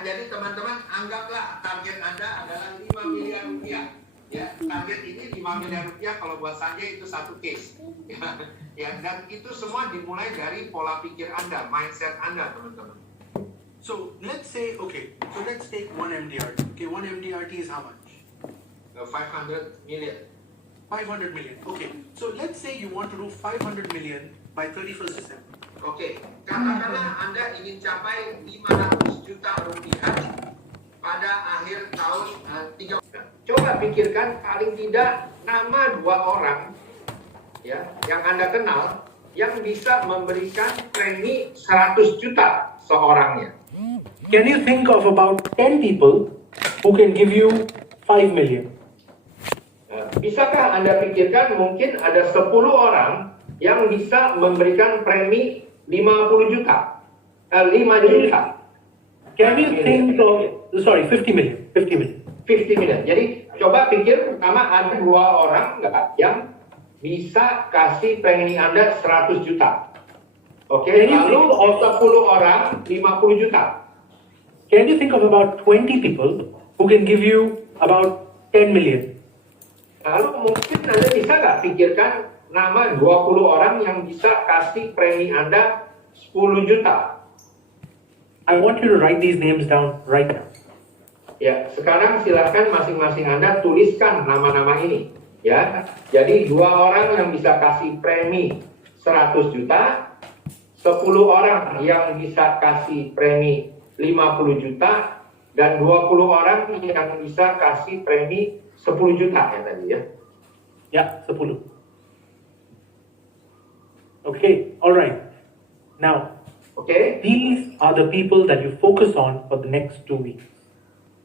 jadi teman-teman anggaplah target Anda adalah 5 miliar rupiah. Ya, target ini 5 miliar rupiah kalau buat Sanjay itu satu case. Ya, dan itu semua dimulai dari pola pikir Anda, mindset Anda, teman-teman. So let's say, okay, so let's take one MDRT. Okay, one MDRT is how much? 500 million. 500 million. Okay, so let's say you want to do 500 million by 31st December. Oke, katakanlah Anda ingin capai 500 juta rupiah pada akhir tahun 3. Coba pikirkan paling tidak nama 2 orang ya yang Anda kenal yang bisa memberikan premi 100 juta seorangnya. Can you think of about 10 people who can give you 5 million? Bisakah Anda pikirkan mungkin ada 10 orang yang bisa memberikan premi 50 juta? 5 juta. Can you think of, sorry, 50 million. 50 million. 50 million. Jadi coba pikir pertama ada 2 orang nggak yang bisa kasih premi Anda 100 juta. Oke, lalu 10 orang 50 juta. Can you think of about 20 people who can give you about 10 million? Lalu mungkin Anda bisa nggak pikirkan nama 20 orang yang bisa kasih premi Anda 10 juta. I want you to write these names down right now. Ya, sekarang silakan masing-masing Anda tuliskan nama-nama ini. Ya, jadi 2 orang yang bisa kasih premi 100 juta, 10 orang yang bisa kasih premi 50 juta, dan 20 orang yang bisa kasih premi 10 juta ya tadi ya. Ya, 10. Okay, all right. Now, these are the people that you focus on for the next 2 weeks.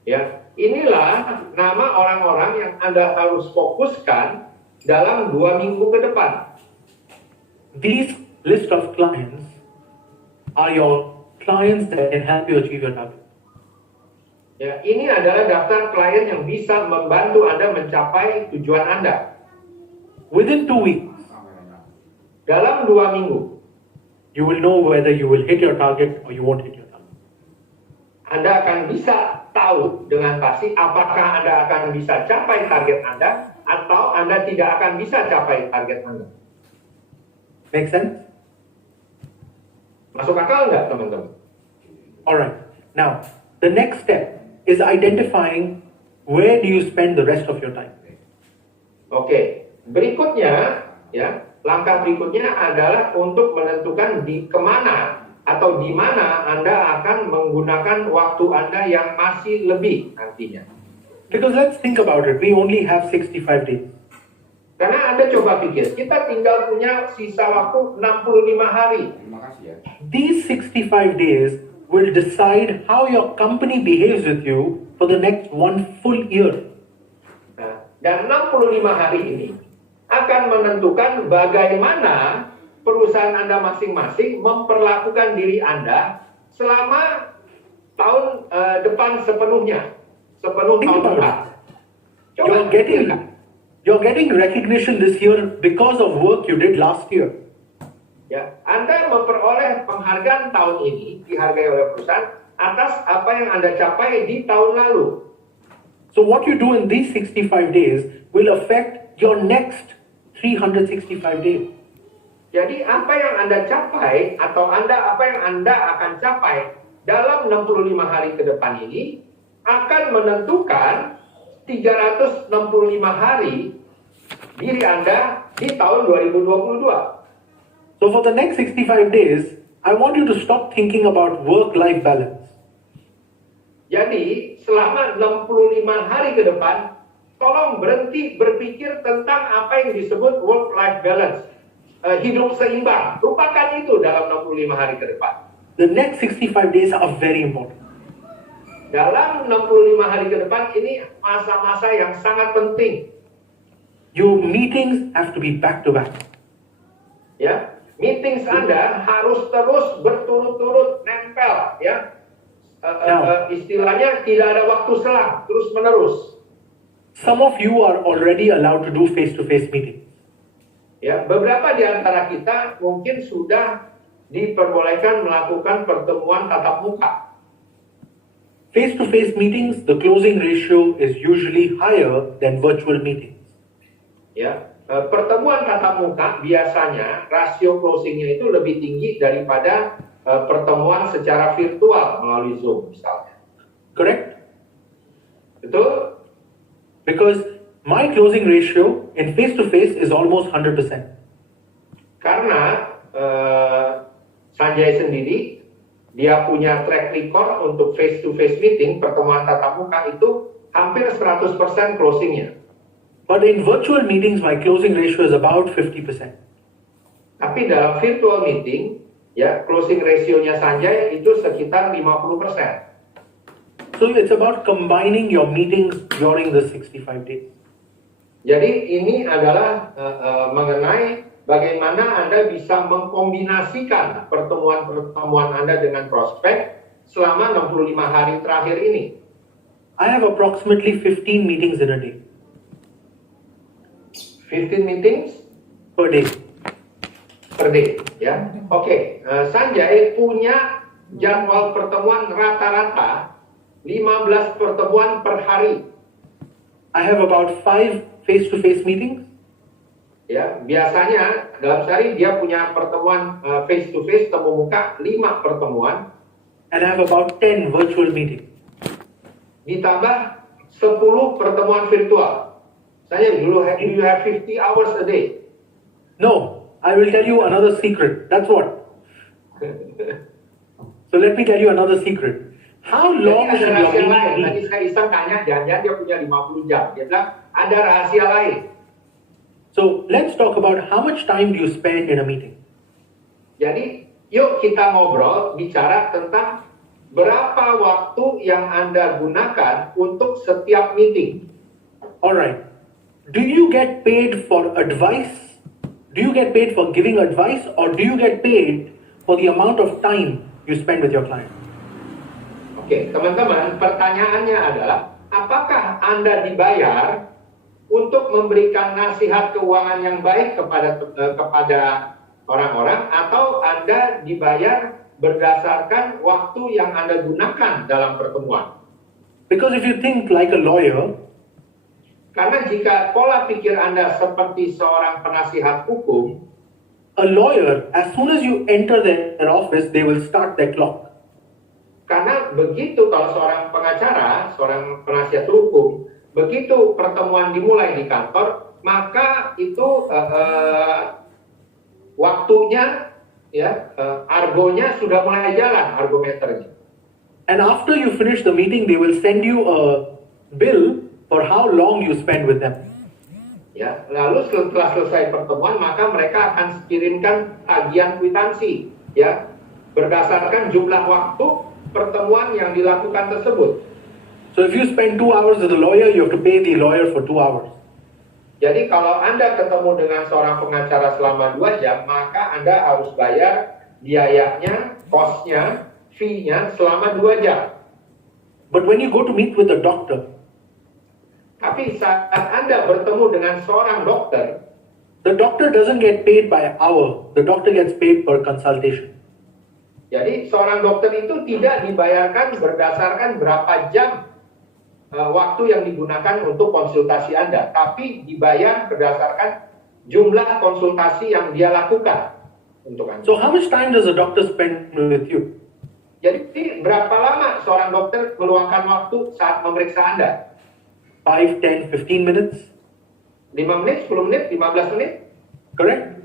Ya, inilah nama orang-orang yang Anda harus fokuskan dalam 2 minggu ke depan. These list of clients are your clients that can help you achieve your target. Ya, ini adalah daftar klien yang bisa membantu Anda mencapai tujuan Anda. Within 2 weeks, dalam 2 minggu, you will know whether you will hit your target or you won't hit your target. Anda akan bisa tahu dengan pasti apakah Anda akan bisa capai target Anda atau Anda tidak akan bisa capai target Anda. Make sense? Masuk akal nggak, teman-teman? Alright. Now, the next step is identifying where do you spend the rest of your time. Oke, berikutnya, ya, langkah berikutnya adalah untuk menentukan di kemana atau di mana Anda akan menggunakan waktu Anda yang masih lebih nantinya. Because let's think about it, we only have 65 days. Karena Anda coba pikir, kita tinggal punya sisa waktu 65 hari. These 65 days will decide how your company behaves with you for the next 1 full year. Nah, dan 65 hari ini akan menentukan bagaimana perusahaan Anda masing-masing memperlakukan diri Anda selama tahun depan sepenuhnya, sepenuh tahun depan. You're getting recognition this year because of work you did last year. Ya, Anda memperoleh penghargaan tahun ini, dihargai oleh perusahaan atas apa yang Anda capai di tahun lalu. So what you do in these 65 days will affect your next 365 days. Jadi apa yang Anda capai atau apa yang Anda akan capai dalam 65 hari ke depan ini akan menentukan 365 hari diri Anda di tahun 2022. So for the next 65 days, I want you to stop thinking about work-life balance. Jadi selama 65 hari ke depan, tolong berhenti berpikir tentang apa yang disebut work-life balance. Hidup seimbang, lupakan itu dalam 65 hari ke depan. The next 65 days are very important. Dalam 65 hari ke depan ini masa-masa yang sangat penting. Your meetings have to be back to back. Ya, meetings Anda harus terus berturut-turut nempel, ya. Istilahnya tidak ada waktu selang, terus menerus. Some of you are already allowed to do face-to-face meetings. Ya, beberapa di antara kita mungkin sudah diperbolehkan melakukan pertemuan tatap muka. face-to-face meetings, the closing ratio is usually higher than virtual meetings. Ya, pertemuan tatap muka biasanya rasio closingnya itu lebih tinggi daripada pertemuan secara virtual melalui Zoom misalnya. Correct? Betul? Because my closing ratio in face-to-face is almost 100%. Karena Sanjay sendiri dia punya track record untuk face-to-face meeting, pertemuan tatap muka itu hampir 100% closingnya. But in virtual meetings, my closing ratio is about 50%. Tapi dalam virtual meeting, ya closing ratio-nya Sanjay itu sekitar 50%. So it's about combining your meetings during the 65 days. Jadi ini adalah mengenai bagaimana Anda bisa mengkombinasikan pertemuan-pertemuan Anda dengan prospek selama 65 hari terakhir ini. I have approximately 15 meetings in a day. 15 meetings Per day. per day, ya. Oke, Sanjay punya jadwal pertemuan rata-rata 15 pertemuan per hari. I have about 5 face-to-face meetings. Ya, biasanya dalam sehari dia punya pertemuan face-to-face temu muka 5 pertemuan. And I have about 10 virtual meetings. Ditambah 10 pertemuan virtual. Saya dulu you have 50 hours a day. No, I will tell you another secret. That's what. So let me tell you another secret. How Jadi long ada should your rahasia lain. meeting Tadi be? saya iseng tanya, jangan-jangan dia punya 50 jam. Dia bilang, ada rahasia lain. So let's talk about how much time do you spend in a meeting. Jadi, yuk kita ngobrol, bicara tentang berapa waktu yang Anda gunakan untuk setiap meeting. Alright. Do you get paid for advice? Do you get paid for giving advice, or do you get paid for the amount of time you spend with your client? Oke, teman-teman, pertanyaannya adalah, apakah Anda dibayar untuk memberikan nasihat keuangan yang baik kepada orang-orang, atau Anda dibayar berdasarkan waktu yang Anda gunakan dalam pertemuan? Because if you think like a lawyer, Karena jika pola pikir Anda seperti seorang penasihat hukum, a lawyer, as soon as you enter their office, they will start their clock. karena begitu kalau seorang pengacara, seorang penasihat hukum, begitu pertemuan dimulai di kantor, maka itu waktunya, ya, argonya sudah mulai jalan, argometernya. And after you finish the meeting, they will send you a bill for how long you spend with them. Ya, lalu setelah selesai pertemuan, maka mereka akan kirimkan tagihan kwitansi, ya, berdasarkan jumlah waktu pertemuan yang dilakukan tersebut. So if you spend 2 hours with a lawyer, you have to pay the lawyer for 2 hours. Jadi kalau Anda ketemu dengan seorang pengacara selama 2 jam, maka Anda harus bayar biayanya, cost-nya, fee-nya selama 2 jam. But when you go to meet with a doctor, Tapi saat Anda bertemu dengan seorang dokter, the doctor doesn't get paid by hour. The doctor gets paid per consultation. jadi seorang dokter itu tidak dibayarkan berdasarkan berapa jam waktu yang digunakan untuk konsultasi Anda, tapi dibayar berdasarkan jumlah konsultasi yang dia lakukan untuk Anda. So how much time does a doctor spend with you? Jadi berapa lama seorang dokter meluangkan waktu saat memeriksa Anda? 5, 10, 15 minutes? 5 menit, 10 menit, 15 menit? Correct?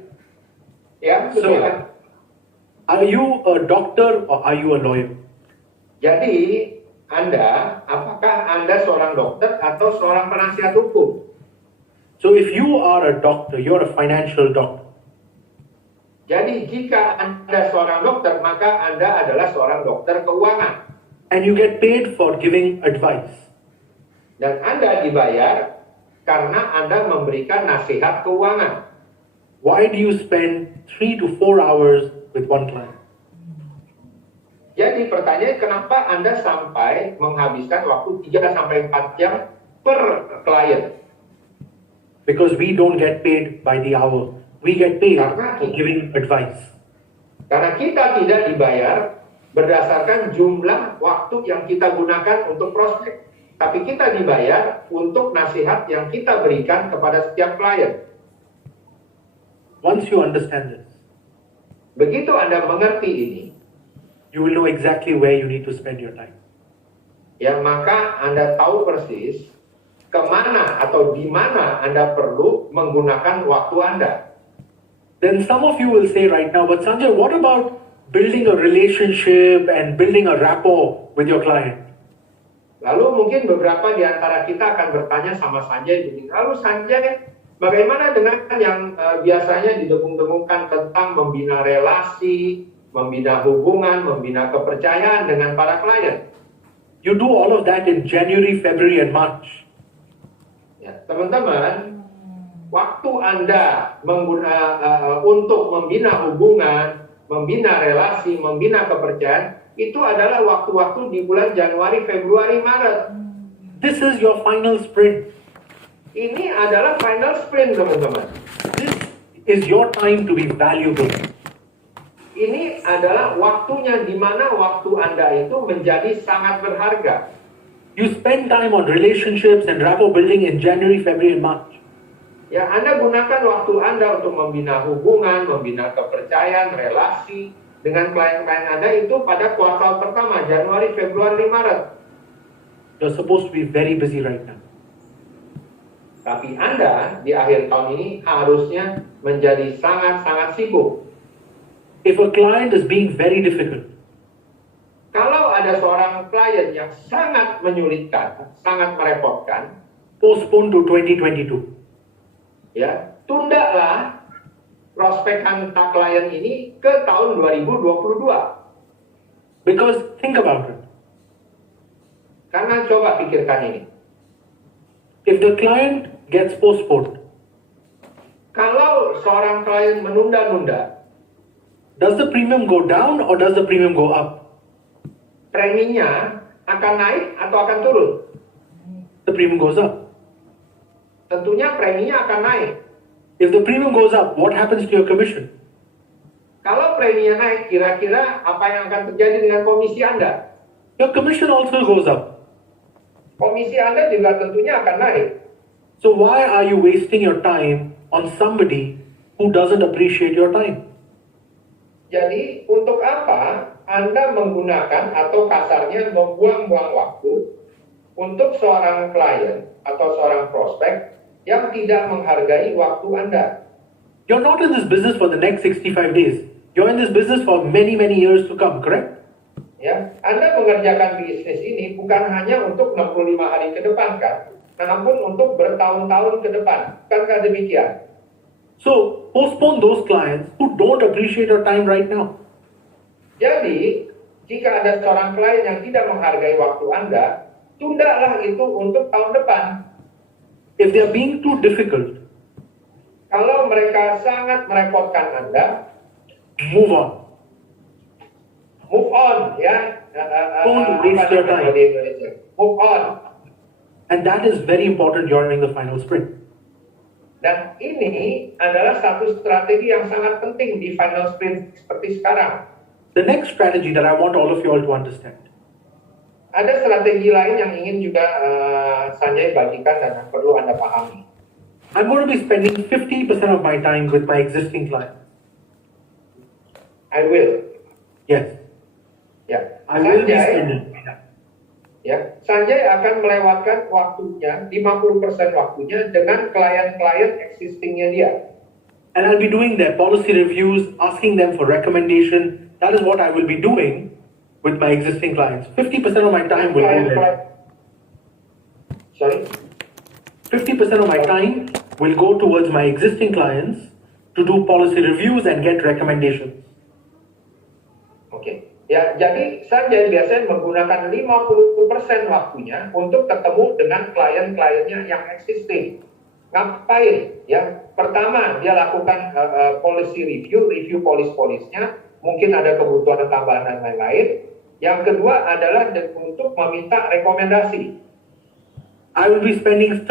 Ya, So, betul kan? are you a doctor or are you a lawyer? Jadi, Anda, apakah Anda seorang dokter atau seorang penasihat hukum? So if you are a doctor, you're a financial doctor. Jadi, jika Anda seorang dokter, maka Anda adalah seorang dokter keuangan. And you get paid for giving advice. Dan Anda dibayar karena Anda memberikan nasihat keuangan. Why do you spend 3 to 4 hours with one client? Jadi pertanyaan, kenapa Anda sampai menghabiskan waktu 3 sampai 4 jam per klien? Because we don't get paid by the hour. We get paid Karena for giving advice. Karena kita tidak dibayar berdasarkan jumlah waktu yang kita gunakan untuk prospek. Tapi kita dibayar untuk nasihat yang kita berikan kepada setiap klien. Once you understand this, Begitu Anda mengerti ini, you will know exactly where you need to spend your time. ya maka Anda tahu persis kemana atau di mana Anda perlu menggunakan waktu Anda. Then some of you will say right now, but Sanjay, what about building a relationship and building a rapport with your client? Lalu mungkin beberapa di antara kita akan bertanya sama Sanjay begini, lalu Sanjay, bagaimana dengan yang biasanya didengung-dengungkan tentang membina relasi, membina hubungan, membina kepercayaan dengan para klien? You do all of that in January, February, and March. Ya, teman-teman, waktu Anda untuk membina hubungan, membina relasi, membina kepercayaan, itu adalah waktu-waktu di bulan Januari, Februari, Maret. This is your final sprint. Ini adalah final sprint, teman-teman. This is your time to be valuable. Ini adalah waktunya di mana waktu Anda itu menjadi sangat berharga. You spend time on relationships and rapport building in January, February, and March. Ya, Anda gunakan waktu Anda untuk membina hubungan, membina kepercayaan, relasi dengan klien-klien Anda itu pada kuartal pertama, Januari, Februari, Maret. You're supposed to be very busy right now. Tapi Anda di akhir tahun ini harusnya menjadi sangat-sangat sibuk. If a client is being very difficult, Kalau ada seorang klien yang sangat menyulitkan, sangat merepotkan, postpone to 2022. ya, tundalah prospekan klien ini ke tahun 2022. Because think about it. Karena coba pikirkan ini. If the client gets postponed, Kalau seorang klien menunda-nunda, does the premium go down or does the premium go up? preminya akan naik atau akan turun? The premium goes up. Tentunya preminya akan naik. If the premium goes up, what happens to your commission? Kalau preminya naik, kira-kira apa yang akan terjadi dengan komisi Anda? Your commission also goes up. Komisi Anda juga tentunya akan naik. So why are you wasting your time on somebody who doesn't appreciate your time? Jadi, untuk apa Anda menggunakan atau kasarnya membuang-buang waktu untuk seorang klien atau seorang prospek yang tidak menghargai waktu Anda? You're not in this business for the next 65 days. You're in this business for many, many years to come, correct? Ya, Anda mengerjakan bisnis ini bukan hanya untuk 65 hari ke depan kan, namun untuk bertahun-tahun ke depan. Bukankah demikian? So postpone those clients who don't appreciate your time right now. Jadi, jika ada seorang klien yang tidak menghargai waktu Anda, tundalah itu untuk tahun depan. If they are being too difficult, Kalau mereka sangat merepotkan Anda, move on. move on, ya. Don't waste your time. Move on. And that is very important during the final sprint. Dan ini adalah satu strategi yang sangat penting di final sprint seperti sekarang. The next strategy that I want all of you all to understand. Ada strategi lain yang ingin juga Sanjay bagikan dan yang perlu Anda pahami. I'm going to be spending 50% of my time with my existing clients. I will. Yes, Ya. I will be Sanjay, spending. ya, Sanjay akan melewatkan waktunya, 50% waktunya dengan klien-klien existingnya dia. And I'll be doing their policy reviews, asking them for recommendation. That is what I will be doing with my existing clients. 50% of my time will go there. Sorry? 50% of my time will go towards my existing clients to do policy reviews and get recommendations. Oke. Ya, jadi Sanjay biasanya menggunakan 50% waktunya untuk ketemu dengan klien-kliennya yang existing. Ngapain? Ya, pertama dia lakukan policy review polis-polisnya, mungkin ada kebutuhan tambahan dan lain-lain. Yang kedua adalah untuk meminta rekomendasi. I will be spending 30%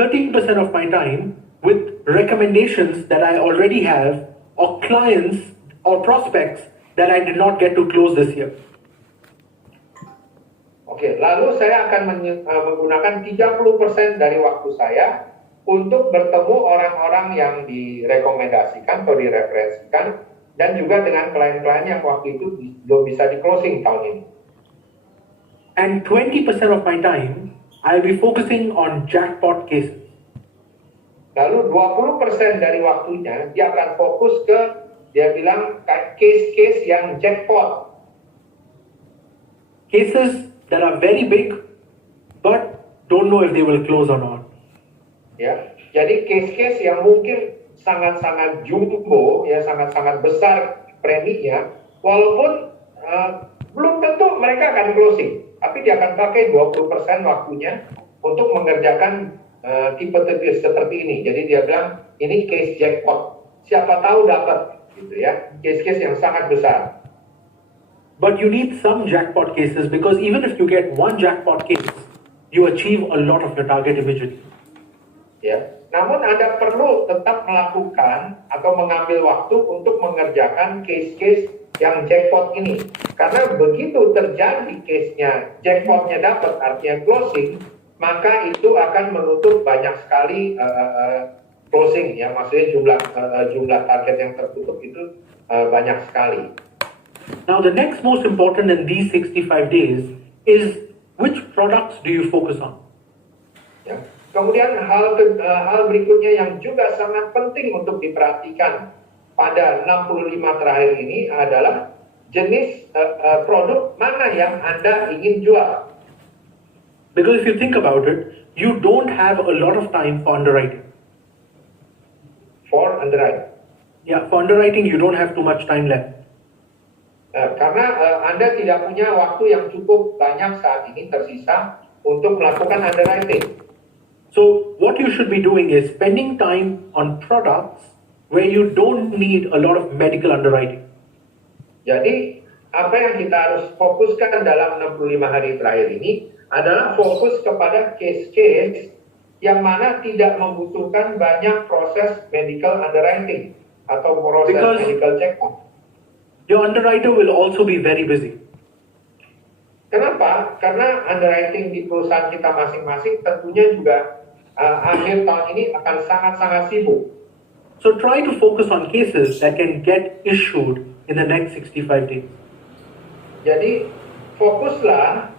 of my time with recommendations that I already have or clients or prospects that I did not get to close this year. Oke, lalu saya akan menggunakan 30% dari waktu saya untuk bertemu orang-orang yang direkomendasikan atau direferensikan dan juga dengan klien-klien yang waktu itu belum bisa di closing tahun ini. And 20% of my time, I'll be focusing on jackpot cases. Lalu 20% dari waktunya dia akan fokus ke, dia bilang, case-case yang jackpot. Cases that are very big, but don't know if they will close or not. Ya, jadi case-case yang mungkin sangat-sangat jumbo, ya sangat-sangat besar preminya, walaupun belum tentu mereka akan closing, tapi dia akan pakai 20% waktunya untuk mengerjakan tipe-tipe seperti ini. Jadi dia bilang ini case jackpot, siapa tahu dapat, gitu ya, case-case yang sangat besar. But you need some jackpot cases because even if you get one jackpot case, you achieve a lot of your target immediately. Ya, namun Anda perlu tetap melakukan atau mengambil waktu untuk mengerjakan case-case yang jackpot ini. Karena begitu terjadi case-nya, jackpotnya dapat, artinya closing, maka itu akan menutup banyak sekali closing, ya, maksudnya jumlah target yang tertutup itu banyak sekali. Now the next most important in these 65 days is which products do you focus on? Ya. Kemudian hal berikutnya yang juga sangat penting untuk diperhatikan pada 65 terakhir ini adalah jenis produk mana yang Anda ingin jual. Because if you think about it, you don't have a lot of time for underwriting. For underwriting. Yeah, for underwriting you don't have too much time left. Karena Anda tidak punya waktu yang cukup banyak saat ini tersisa untuk melakukan underwriting. So what you should be doing is spending time on products where you don't need a lot of medical underwriting. Jadi apa yang kita harus fokuskan dalam 65 hari terakhir ini adalah fokus kepada case-case yang mana tidak membutuhkan banyak proses medical underwriting atau proses medical check-up. Your underwriter will also be very busy. Kenapa? Karena underwriting di perusahaan kita masing-masing tentunya juga akhir tahun ini akan sangat-sangat sibuk. So try to focus on cases that can get issued in the next 65 days. Jadi fokuslah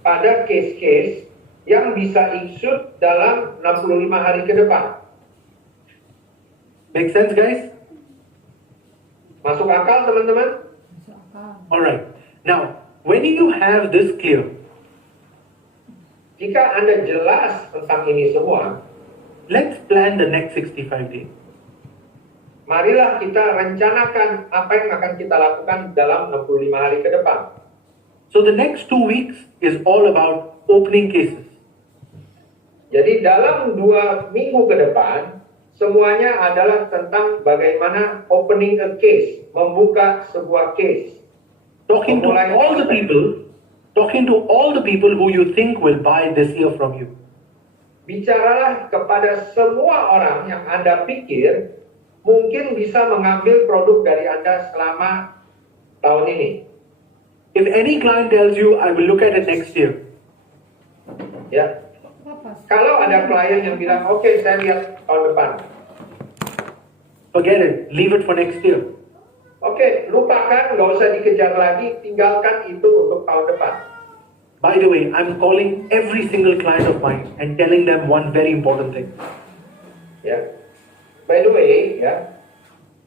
pada case-case yang bisa issued dalam 65 hari ke depan. Make sense, guys? Masuk akal, teman-teman? Alright. Now, when you have this clear, jika Anda jelas tentang ini semua, let's plan the next 65 days. Marilah kita rencanakan apa yang akan kita lakukan dalam 65 hari ke depan. So the next 2 weeks is all about opening cases. Jadi dalam 2 minggu ke depan, semuanya adalah tentang bagaimana opening a case, membuka sebuah case. Talking to all the people who you think will buy this year from you. Bicaralah kepada semua orang yang Anda pikir mungkin bisa mengambil produk dari Anda selama tahun ini. If any client tells you, I will look at it next year. Ya. Kalau ada klien yang bilang, oke, saya lihat tahun depan. Forget it. Leave it for next year. Oke, lupakan, nggak usah dikejar lagi, tinggalkan itu untuk tahun depan. By the way, I'm calling every single client of mine and telling them one very important thing. Ya. By the way, ya,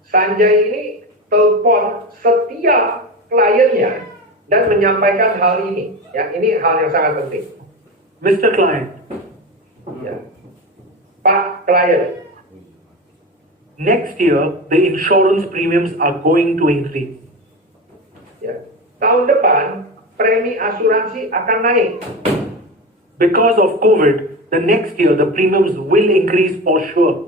Sanjay ini telepon setiap kliennya dan menyampaikan hal ini. Ya, ini hal yang sangat penting. Mr. Client, Ya. Pak klien, next year the insurance premiums are going to increase. ya, tahun depan premi asuransi akan naik. Because of COVID, the next year the premiums will increase for sure.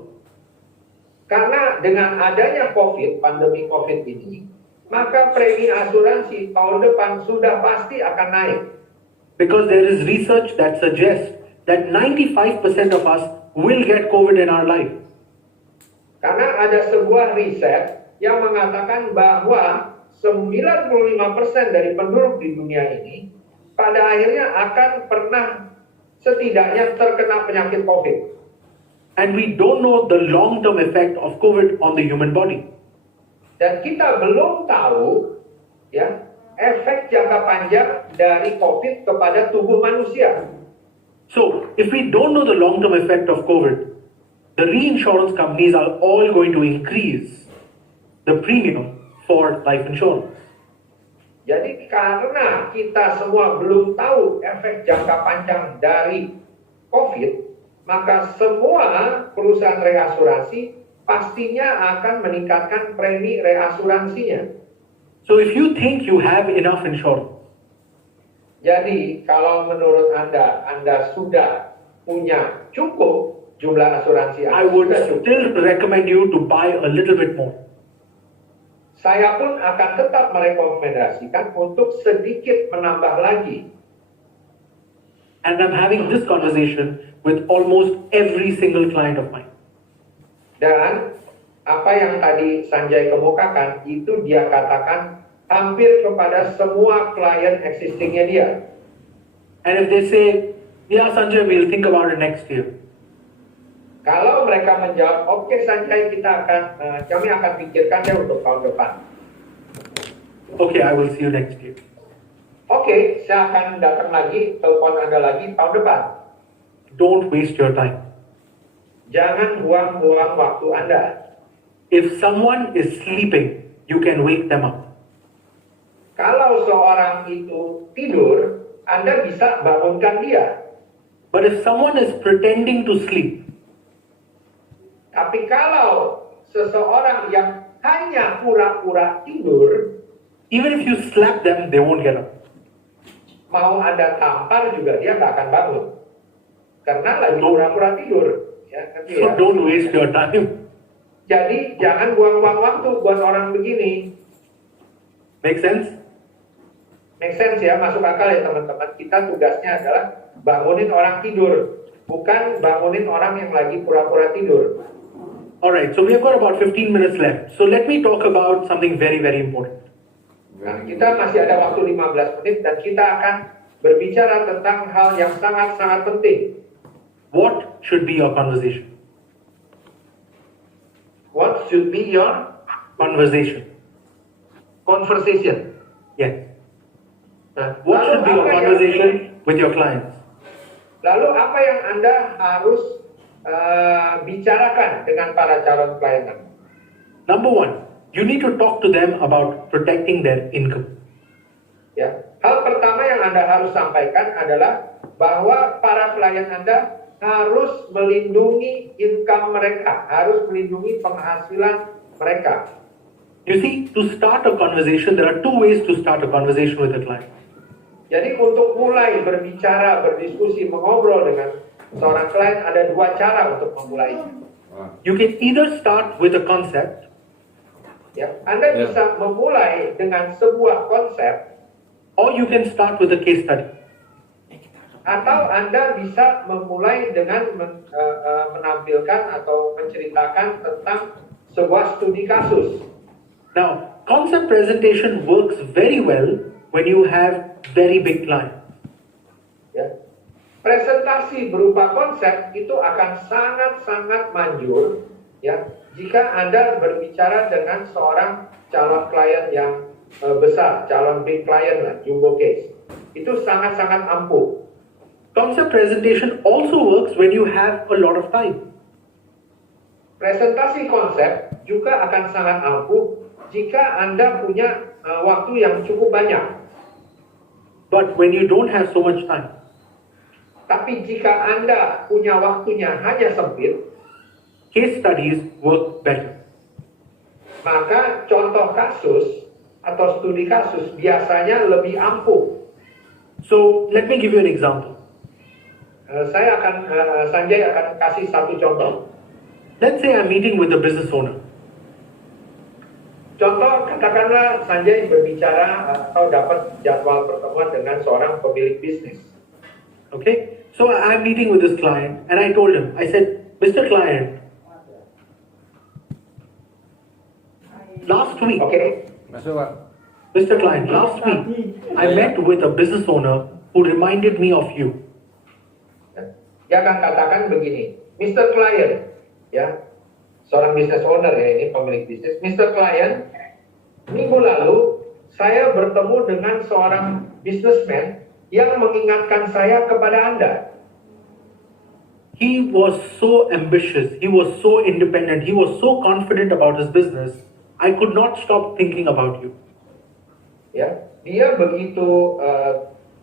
Karena dengan adanya pandemi COVID ini, maka premi asuransi tahun depan sudah pasti akan naik. Because there is research that suggests that 95% of us will get COVID in our life. Karena ada sebuah riset yang mengatakan bahwa 95% dari penduduk di dunia ini pada akhirnya akan pernah setidaknya terkena penyakit COVID. And we don't know the long-term effect of COVID on the human body. Dan kita belum tahu ya efek jangka panjang dari COVID kepada tubuh manusia. So, if we don't know the long-term effect of COVID, the reinsurance companies are all going to increase the premium for life insurance. Jadi karena kita semua belum tahu efek jangka panjang dari COVID, maka semua perusahaan reasuransi pastinya akan meningkatkan premi reasuransinya. So, if you think you have enough insurance, Jadi kalau menurut Anda sudah punya cukup jumlah asuransi I would sudah cukup. still recommend you to buy a little bit more. Saya pun akan tetap merekomendasikan untuk sedikit menambah lagi. And I'm having this conversation with almost every single client of mine. Dan apa yang tadi Sanjay kemukakan itu dia katakan hampir kepada semua klien existingnya dia. And if they say, yeah, Sanjay, we'll think about it next year. Kalau mereka menjawab, oke Sanjay, kami akan pikirkan deh untuk tahun depan. Okay, I will see you next year. Oke, saya akan datang lagi, telepon Anda lagi tahun depan. Don't waste your time. Jangan buang-buang waktu Anda. If someone is sleeping, you can wake them up. Kalau seorang itu tidur, Anda bisa bangunkan dia. But if someone is pretending to sleep, Tapi kalau seseorang yang hanya pura-pura tidur, even if you slap them, they won't get up. mau Anda tampar juga dia nggak akan bangun. Karena lagi pura-pura tidur. Ya, ngerti So ya? don't waste your time. Jadi jangan buang-buang waktu buat orang begini. Make sense? Make sense ya, masuk akal ya teman-teman. Kita tugasnya adalah bangunin orang tidur. Bukan bangunin orang yang lagi pura-pura tidur. Alright, so we have got about 15 minutes left. So let me talk about something very, very important. Nah, kita masih ada waktu 15 menit dan kita akan berbicara tentang hal yang sangat-sangat penting. What should be your conversation? What should be your Conversation. conversation? Yes. Nah, What should be your apa yang- conversation with your clients? Lalu apa yang Anda harus bicarakan dengan para calon klien Anda? Number one, you need to talk to them about protecting their income. Ya, hal pertama yang Anda harus sampaikan adalah bahwa para klien Anda harus melindungi income mereka, harus melindungi penghasilan mereka. You see, to start a conversation, there are two ways to start a conversation with a client. Jadi untuk mulai berbicara, berdiskusi, mengobrol dengan seorang klien ada dua cara untuk memulainya. You can either start with a concept, Ya, Anda bisa memulai dengan sebuah konsep or you can start with a case study. atau Anda bisa memulai dengan menampilkan atau menceritakan tentang sebuah studi kasus. Now, concept presentation works very well when you have very big clients. Ya. Presentasi berupa konsep itu akan sangat-sangat manjur ya jika Anda berbicara dengan seorang calon klien yang besar, calon big client lah, jumbo case. Itu sangat-sangat ampuh. Concept presentation also works when you have a lot of time. Presentasi konsep juga akan sangat ampuh jika Anda punya waktu yang cukup banyak. But when you don't have so much time, Tapi jika Anda punya waktunya hanya sempit, case studies work better. maka contoh kasus atau studi kasus biasanya lebih ampuh. So, let me give you an example. Sanjay akan kasih satu contoh. Let's say I'm meeting with a business owner. Contoh, katakanlah Sanjay berbicara atau dapat jadwal pertemuan dengan seorang pemilik bisnis. Okay? So, I'm meeting with this client and I told him, I said, Mr. Client, last week, Oke, Masuk, Pak. Mr. Client, last week, I met with a business owner who reminded me of you. Dia akan katakan begini, Mr. Client, ya, seorang business owner ya, ini pemilik bisnis, Mr. Client, minggu lalu saya bertemu dengan seorang businessman yang mengingatkan saya kepada Anda. He was so ambitious, he was so independent, he was so confident about his business. I could not stop thinking about you. Ya, dia begitu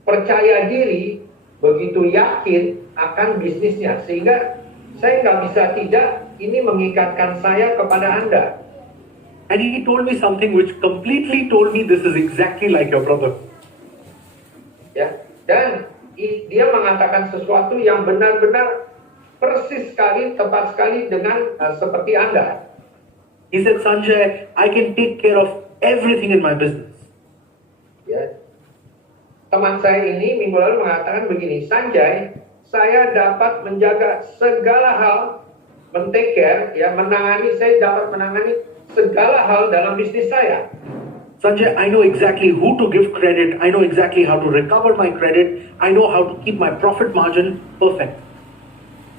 percaya diri, begitu yakin akan bisnisnya, sehingga saya nggak bisa tidak, ini mengikatkan saya kepada Anda. And he told me something which completely told me this is exactly like your brother. Ya, dan dia mengatakan sesuatu yang benar-benar persis sekali, tepat sekali dengan seperti Anda. He said, Sanjay, I can take care of everything in my business. Ya. Teman saya ini minggu lalu mengatakan begini, Sanjay, saya dapat menjaga segala hal, men-take care, ya, saya dapat menangani segala hal dalam bisnis saya. Sanjay, I know exactly who to give credit, I know exactly how to recover my credit, I know how to keep my profit margin perfect.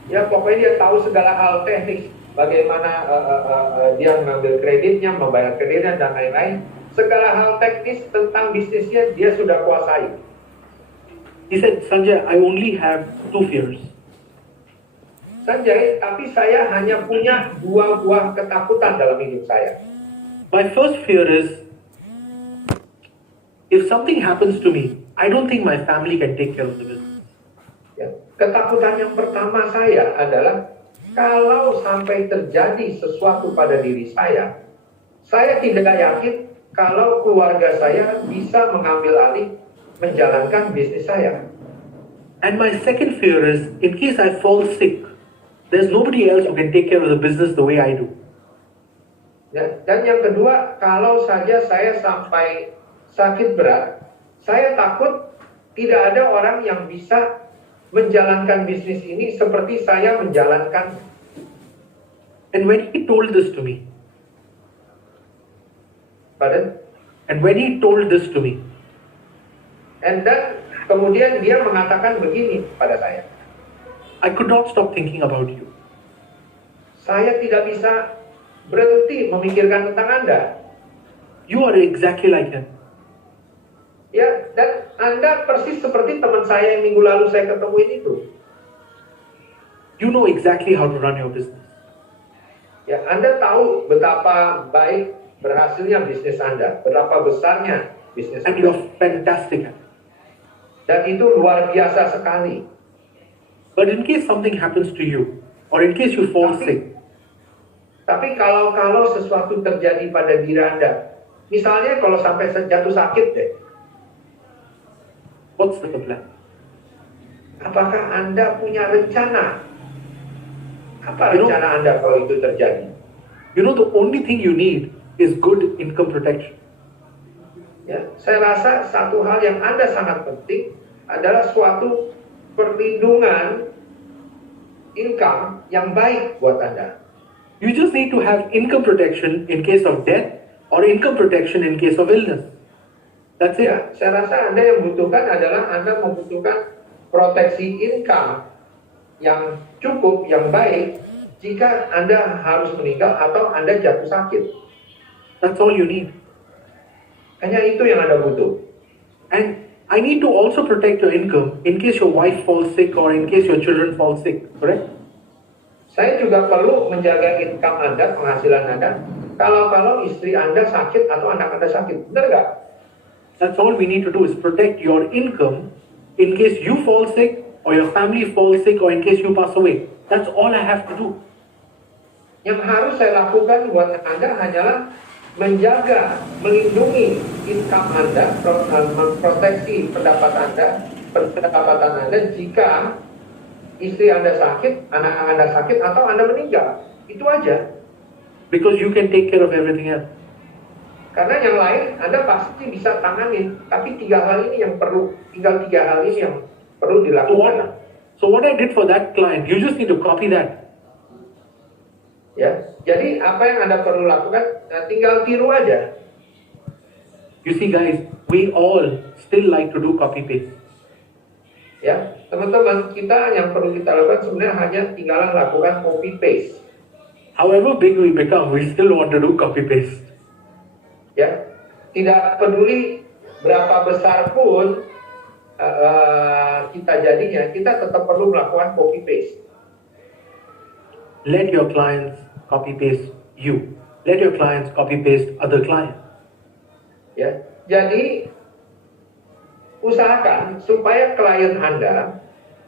Ya, pokoknya dia tahu segala hal teknis, bagaimana dia mengambil kreditnya, membayar kreditnya, dan lain-lain. Segala hal teknis tentang bisnisnya dia sudah kuasai. He said, Sanjay, I only have 2 fears. Sanjay, tapi saya hanya punya 2 buah ketakutan dalam hidup saya. My first fear is, if something happens to me, I don't think my family can take care of the business. Ya, ketakutan yang pertama saya adalah, kalau sampai terjadi sesuatu pada diri saya tidak yakin kalau keluarga saya bisa mengambil alih menjalankan bisnis saya. And my second fear is, in case I fall sick, there's nobody else who can take care of the business the way I do. Ya, dan yang kedua, kalau saja saya sampai sakit berat, saya takut tidak ada orang yang bisa menjalankan bisnis ini seperti saya menjalankan. And when he told this to me, and then kemudian dia mengatakan begini pada saya, I could not stop thinking about you. Saya tidak bisa berhenti memikirkan tentang Anda. You are exactly like him. Ya, dan Anda persis seperti teman saya yang minggu lalu saya ketemuin itu. You know exactly how to run your business. Ya, Anda tahu betapa baik berhasilnya bisnis Anda, berapa besarnya bisnis And Anda. you're fantastic at it. Dan itu luar biasa sekali. But in case something happens to you, or in case you fall sick, Tapi kalau sesuatu terjadi pada diri Anda, misalnya kalau sampai jatuh sakit deh, what's the plan? apakah Anda punya rencana? Apa rencana Anda kalau itu terjadi? You know, the only thing you need is good income protection. Ya, saya rasa satu hal yang Anda sangat penting adalah suatu perlindungan income yang baik buat Anda. You just need to have income protection in case of death or income protection in case of illness. That's it. Ya, saya rasa Anda yang butuhkan adalah Anda membutuhkan proteksi income yang cukup, yang baik jika Anda harus meninggal atau Anda jatuh sakit. That's all you need. Hanya itu yang Anda butuh. And I need to also protect your income in case your wife falls sick or in case your children fall sick, correct? Saya juga perlu menjaga income Anda, penghasilan Anda, kalau istri Anda sakit atau anak Anda sakit. Benar nggak? That's all we need to do is protect your income in case you fall sick or your family falls sick or in case you pass away. That's all I have to do. Yang harus saya lakukan buat Anda hanyalah menjaga, melindungi income Anda, memproteksi pendapatan Anda jika istri Anda sakit, anak Anda sakit, atau Anda meninggal. Itu aja. Because you can take care of everything else. Karena yang lain Anda pasti bisa tanganin, tapi tinggal tiga hal ini yang perlu dilakukan. So what I did for that client, you just need to copy that. Ya, jadi apa yang Anda perlu lakukan, tinggal tiru aja. You see guys, we all still like to do copy paste. Ya, teman-teman, kita yang perlu kita lakukan sebenarnya hanya tinggal lakukan copy paste. However big we become, we still want to do copy paste. Ya, tidak peduli berapa besar pun kita jadinya, kita tetap perlu melakukan copy paste. Let your clients copy paste you. Let your clients copy paste other clients. Ya, jadi usahakan supaya klien Anda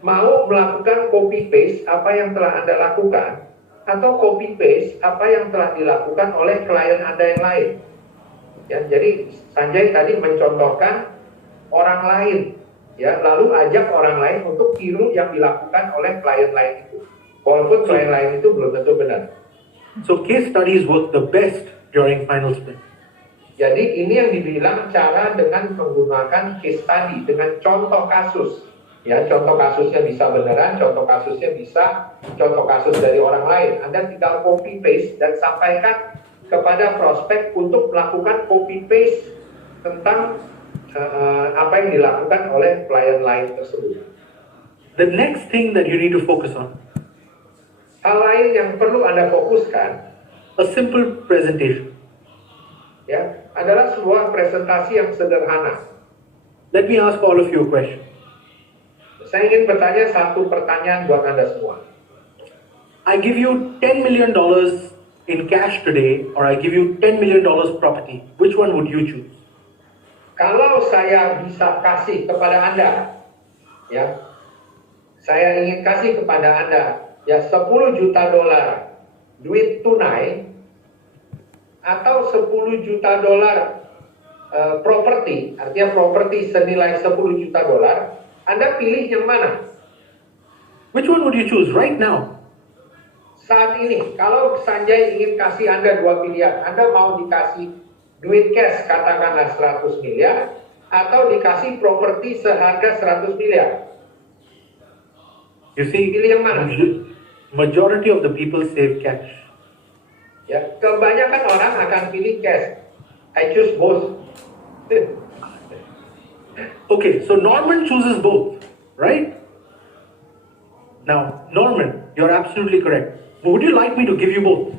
mau melakukan copy paste apa yang telah Anda lakukan atau copy paste apa yang telah dilakukan oleh klien Anda yang lain. Ya, jadi Sanjay tadi mencontohkan orang lain, ya, lalu ajak orang lain untuk tiru yang dilakukan oleh klien lain itu. Walaupun klien lain itu belum tentu benar. So case studies work the best during final sprint. Jadi ini yang dibilang cara dengan menggunakan case study, dengan contoh kasus. Ya, contoh kasusnya bisa beneran, contoh kasusnya bisa contoh kasus dari orang lain. Anda tinggal copy paste dan sampaikan kepada prospek untuk melakukan copy paste tentang apa yang dilakukan oleh klien lain tersebut. The next thing that you need to focus on, Hal lain yang perlu Anda fokuskan, a simple presentation. ya, adalah sebuah presentasi yang sederhana. Let me ask all of you a question. Saya ingin bertanya satu pertanyaan buat Anda semua. I give you $10 million in cash today, or I give you $10 million property. Which one would you choose? Kalau saya bisa kasih kepada Anda, ya, saya ingin kasih kepada Anda, ya, $10 juta duit tunai, atau $10 juta properti, artinya properti senilai $10 juta, Anda pilih yang mana? Which one would you choose right now? Saat ini, kalau Sanjay ingin kasih Anda dua pilihan, Anda mau dikasih duit cash katakanlah 100 miliar, atau dikasih properti seharga 100 miliar. You see, Pilih yang mana? majority of the people save cash. Ya, kebanyakan orang akan pilih cash. I choose both. Okay, so Norman chooses both, right? Now, Norman, you're absolutely correct. Would you like me to give you both?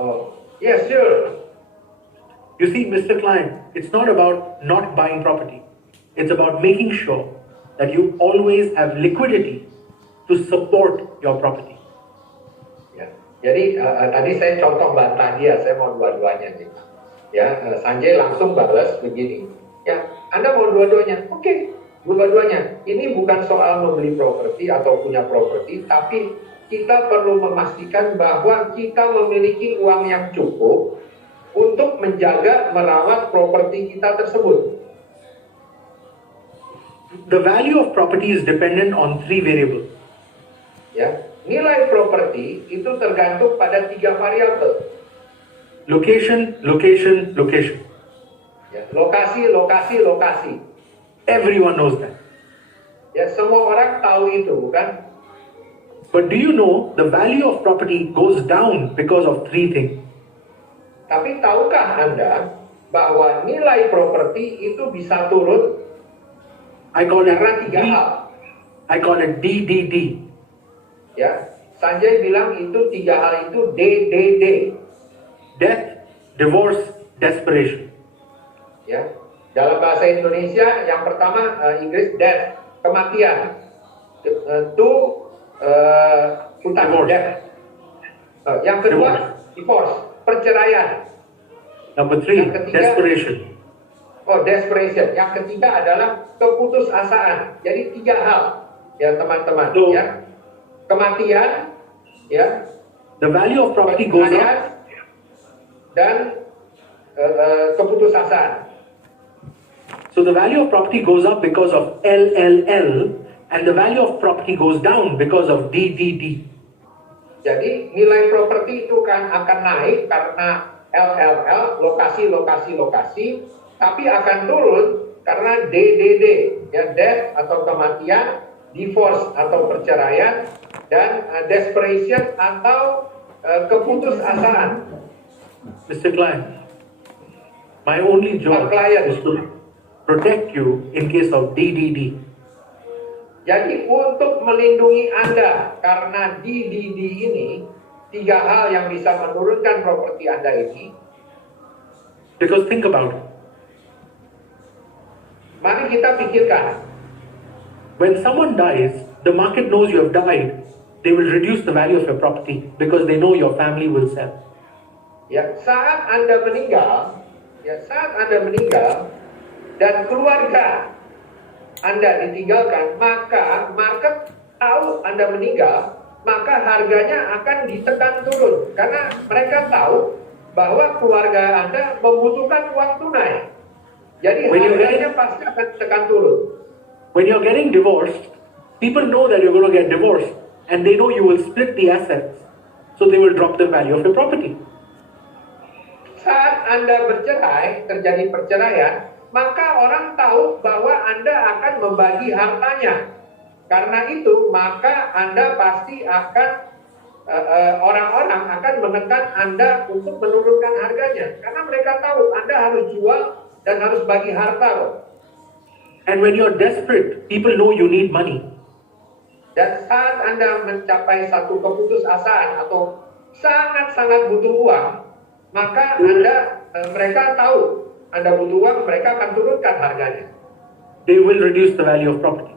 Oh, yes, sure. You see, Mr. Client, it's not about not buying property. It's about making sure that you always have liquidity to support your property. Ya, jadi tadi saya contoh bantah dia, saya mau dua-duanya nih. Ya, Sanjay langsung balas begini. Ya, Anda mau dua-duanya? Oke, dua-duanya. Ini bukan soal membeli properti atau punya properti, tapi kita perlu memastikan bahwa kita memiliki uang yang cukup untuk menjaga, merawat properti kita tersebut. The value of property is dependent on 3 variables. Ya, nilai properti itu tergantung pada 3 variabel. Location, location, location. Ya, lokasi, lokasi, lokasi. Everyone knows that. Ya, semua orang tahu itu, bukan? But do you know the value of property goes down because of 3 things? Tapi tahukah Anda bahwa nilai properti itu bisa turun I call it karena 3 hal? I call it DDD. Ya, Sanjay bilang itu 3 hal itu DDD. Death, divorce, desperation. Ya, dalam bahasa Indonesia yang pertama Inggris death, kematian. Utang, Divorce. death. Yang kedua divorce, perceraian. Number 3, Yang ketiga, desperation. Oh, desperation. Yang ketiga adalah keputusasaan. Jadi 3 hal, ya teman-teman. So, ya, kematian, ya, the value of property goes up. perceraian, dan keputusasaan. So the value of property goes up because of LLL, and the value of property goes down because of DDD. Jadi nilai properti itu kan akan naik karena LLL, lokasi, lokasi, lokasi, tapi akan turun karena DDD, ya, death atau kematian, divorce atau perceraian, dan desperation atau keputusasaan. Mr. Client, my only job Client. is to protect you in case of DDD. Jadi untuk melindungi Anda karena DDD ini, 3 hal yang bisa menurunkan properti Anda ini. Because think about it. Mari kita pikirkan. When someone dies, the market knows you have died. They will reduce the value of your property because they know your family will sell. Ya, saat Anda meninggal dan keluarga Anda ditinggalkan, maka market tahu Anda meninggal, maka harganya akan ditekan turun karena mereka tahu bahwa keluarga Anda membutuhkan uang tunai. Jadi harganya pasti akan ditekan turun. When you're getting divorced, people know that you're going to get divorced and they know you will split the assets, so they will drop the value of your property. Saat Anda bercerai, terjadi perceraian, maka orang tahu bahwa Anda akan membagi hartanya. Karena itu, maka Anda pasti akan, orang-orang akan menekan Anda untuk menurunkan harganya. Karena mereka tahu Anda harus jual dan harus bagi harta loh. And when you're desperate, people know you need money. Dan saat Anda mencapai satu keputusasaan atau sangat-sangat butuh uang, maka mereka tahu Anda butuh uang, mereka akan turunkan harganya. They will reduce the value of property.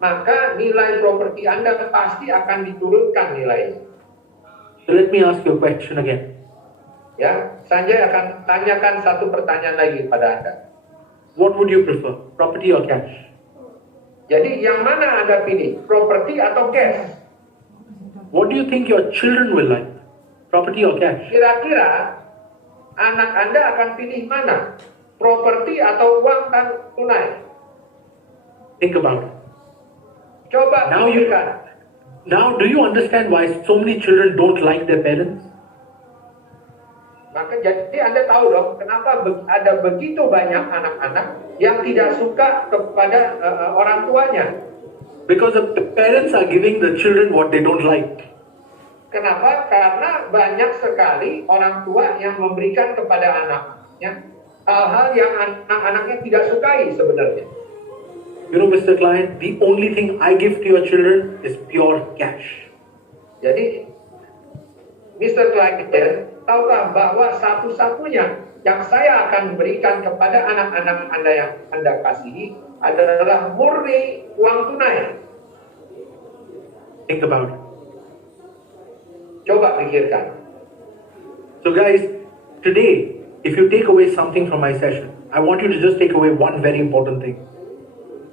Maka nilai properti Anda pasti akan diturunkan nilainya. So let me ask you a question again. Ya, Sanjay akan tanyakan satu pertanyaan lagi pada Anda. What would you prefer, property or cash? Jadi yang mana Anda pilih, properti atau cash? What do you think your children will like, property or cash? Kira-kira anak Anda akan pilih mana, properti atau uang tunai? Think about it. Coba pikirkan. Now, do you understand why so many children don't like their parents? Maka jadi Anda tahu dong, kenapa ada begitu banyak anak-anak yang tidak suka kepada orang tuanya. Because the parents are giving the children what they don't like. Kenapa? Karena banyak sekali orang tua yang memberikan kepada anaknya hal-hal yang anak-anaknya tidak sukai sebenarnya. You know, Mr. Client, the only thing I give to your children is pure cash. Jadi, Mr. Client, tahukah bahwa satu-satunya yang saya akan berikan kepada anak-anak Anda yang Anda kasihi adalah murni uang tunai. Think about it. Coba pikirkan. So guys, today, if you take away something from my session, I want you to just take away one very important thing.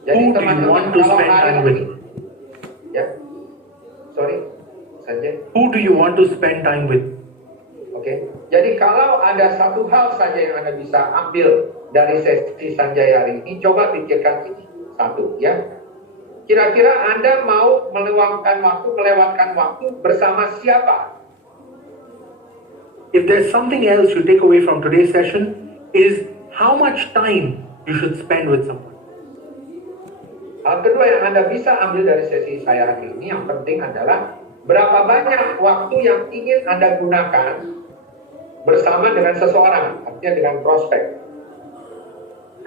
Jadi Who do you want to spend time with? Ya, sorry, Sanjay. Who do you want to spend time with? Oke, jadi kalau ada satu hal saja yang Anda bisa ambil dari sesi Sanjay hari ini, coba pikirkan ini. Satu, ya. Kira-kira Anda mau melewatkan waktu bersama siapa? If there's something else you take away from today's session, is how much time you should spend with someone. Hal kedua yang Anda bisa ambil dari sesi saya hari ini, yang penting adalah berapa banyak waktu yang ingin Anda gunakan bersama dengan seseorang, artinya dengan prospek.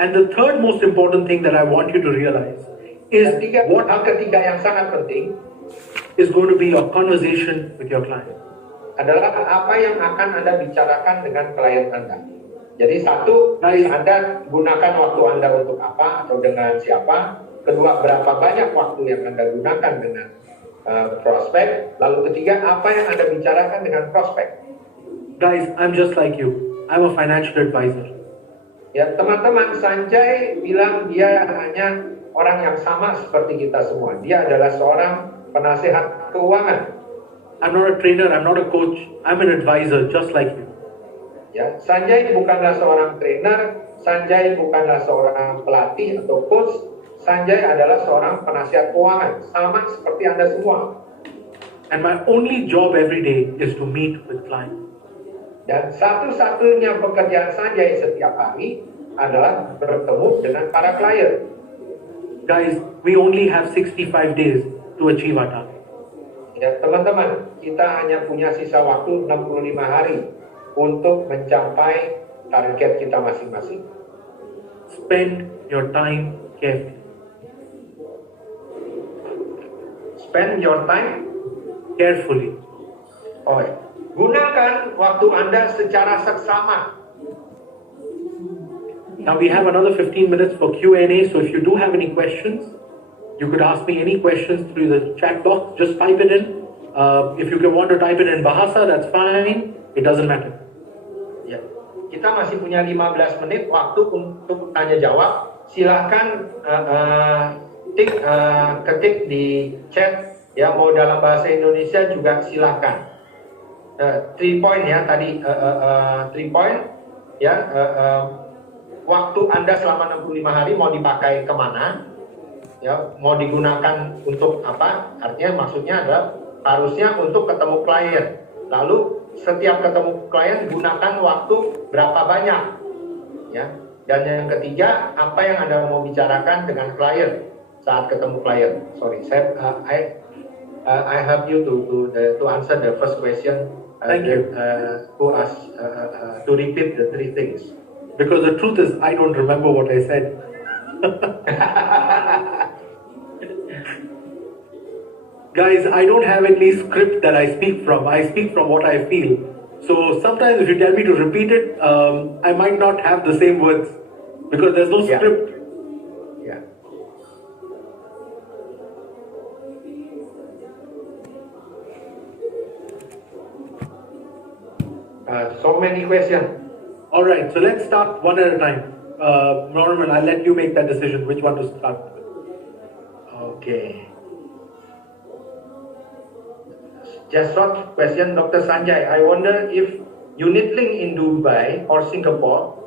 And the third most important thing that I want you to realize is hal ketiga yang sangat penting is going to be your conversation with your client. Adalah apa yang akan Anda bicarakan dengan klien Anda. Jadi satu, Anda gunakan waktu Anda untuk apa atau dengan siapa. Kedua, berapa banyak waktu yang Anda gunakan dengan prospek. Lalu ketiga, apa yang Anda bicarakan dengan prospek. Guys, I'm just like you. I'm a financial advisor. Ya, teman-teman, Sanjay bilang dia hanya orang yang sama seperti kita semua. Dia adalah seorang penasehat keuangan. I'm not a trainer, I'm not a coach. I'm an advisor just like you. Ya, Sanjay bukanlah seorang trainer, Sanjay bukanlah seorang pelatih atau coach. Sanjay adalah seorang penasihat keuangan, sama seperti Anda semua. And my only job every day is to meet with clients. Dan satu-satunya pekerjaan Sanjay setiap hari adalah bertemu dengan para klien. Guys, we only have 65 days to achieve our target. Ya, teman-teman, kita hanya punya sisa waktu 65 hari untuk mencapai target kita masing-masing. Spend your time carefully. Spend your time carefully. Oke. Gunakan waktu Anda secara seksama. Now we have another 15 minutes for Q&A, so if you do have any questions, you could ask me any questions through the chat box. Just type it in. If you want to type it in Bahasa, that's fine. It doesn't matter. Ya. Kita masih punya 15 menit waktu untuk tanya jawab. Silahkan ketik di chat ya, mau dalam bahasa Indonesia juga silahkan. 3 point ya tadi 3 point ya. Waktu Anda selama 65 hari mau dipakai kemana? Ya, mau digunakan untuk apa? Artinya maksudnya adalah harusnya untuk ketemu klien. Lalu setiap ketemu klien gunakan waktu berapa banyak? Ya. Dan yang ketiga, apa yang Anda mau bicarakan dengan klien saat ketemu klien? Sorry, I help you to answer the first question. Thank you. Who asked to repeat the 3 things? Because the truth is, I don't remember what I said. Guys, I don't have any script that I speak from. I speak from what I feel. So sometimes if you tell me to repeat it, I might not have the same words because there's no script. Yeah. So many questions. All right, so let's start one at a time. Norman, I'll let you make that decision which one to start with. Okay. Just short question, Dr. Sanjay. I wonder if unit link in Dubai or Singapore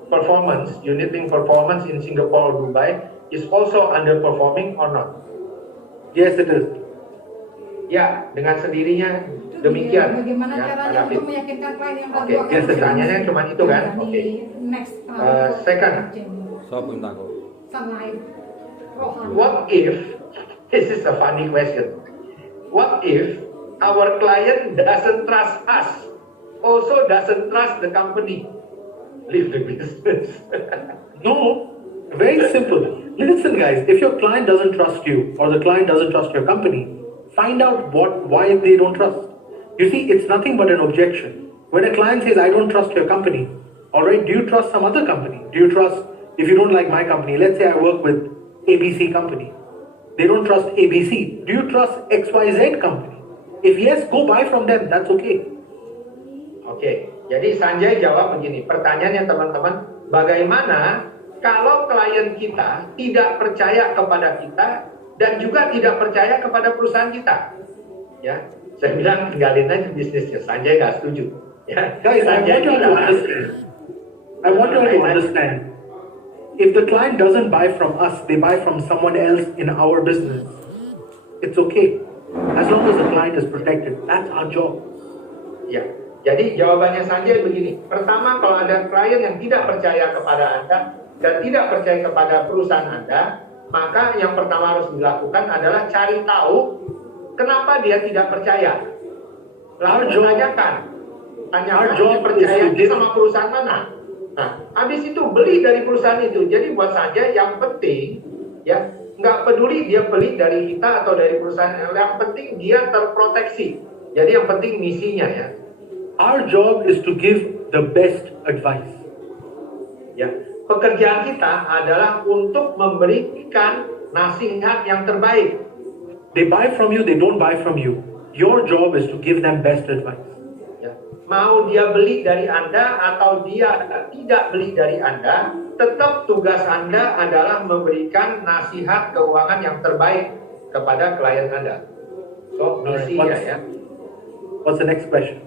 unit link performance in Singapore or Dubai is also underperforming or not? Yes, it is. Ya, dengan sendirinya demikian. Bagaimana Ya, caranya Pak David. untuk meyakinkan klien yang ragu Oke, akan yes, pertanyaannya asuransi? cuma itu kan? Di Oke. next Second. sang lain. Rohan. What if, this is a funny question. What if our client doesn't trust us, also doesn't trust the company? Leave the business. No, very simple. Listen, guys, if your client doesn't trust you or the client doesn't trust your company, find out why they don't trust. You see, it's nothing but an objection. When a client says, I don't trust your company, all right, do you trust some other company? Do you trust, if you don't like my company, let's say I work with ABC company. They don't trust ABC. Do you trust XYZ company? If yes, go buy from them. That's okay. Oke, jadi Sanjay jawab begini. Pertanyaannya teman-teman, bagaimana kalau klien kita tidak percaya kepada kita dan juga tidak percaya kepada perusahaan kita? Ya, saya bilang tinggalin aja bisnisnya. Sanjay nggak setuju. Ya, Guys, I want you to understand. I want you to understand. If the client doesn't buy from us, they buy from someone else in our business. It's okay. As long as the client is protected. That's our job. Ya, jadi jawabannya Sanjay begini. Pertama, kalau ada klien yang tidak percaya kepada Anda dan tidak percaya kepada perusahaan Anda, maka yang pertama harus dilakukan adalah cari tahu kenapa dia tidak percaya. Lalu tanyakan dia percaya sama perusahaan mana. Nah, habis itu beli dari perusahaan itu. Jadi buat saja yang penting, ya nggak peduli dia beli dari kita atau dari perusahaan, yang penting dia terproteksi. Jadi yang penting misinya ya. Our job is to give the best advice. Ya, pekerjaan kita adalah untuk memberikan nasihat yang terbaik. They buy from you, they don't buy from you. Your job is to give them best advice. Ya. Mau dia beli dari Anda atau dia tidak beli dari Anda, tetap tugas Anda adalah memberikan nasihat keuangan yang terbaik kepada klien Anda. So, misinya ya. What's the next question?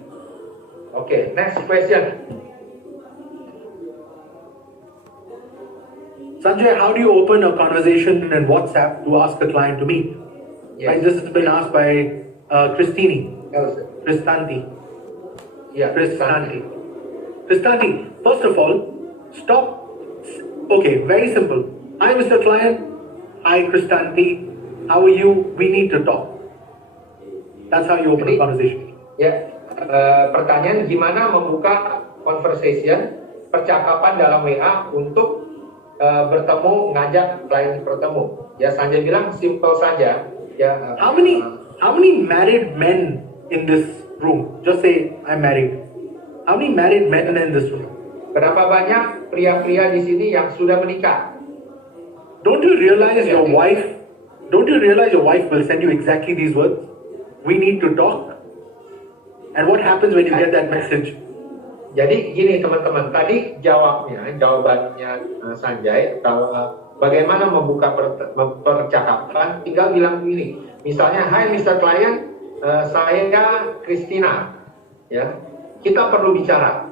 Okay, next question. Sanjay, how do you open a conversation in WhatsApp to ask a client to meet? Yes. Right, this has been asked by Christanti. Yeah, Christanti. First of all, stop. Okay, very simple. Hi, Mr. Client. Hi, Christanti. How are you? We need to talk. That's how you open a conversation. Ya, pertanyaan gimana membuka conversation, percakapan dalam WA untuk bertemu, ngajak klien bertemu. Ya, Sanjay bilang simple saja. Ya. How many How many married men in this room? Just say, I'm married. How many married men in this room? Berapa banyak pria-pria di sini yang sudah menikah? Don't you realize your wife will send you exactly these words? We need to talk. And what happens when you get that message? Jadi gini teman-teman, tadi jawabannya Sanjay, bagaimana membuka percakapan, tinggal bilang begini, misalnya, Hai Mr. Client, saya Christina, ya, kita perlu bicara.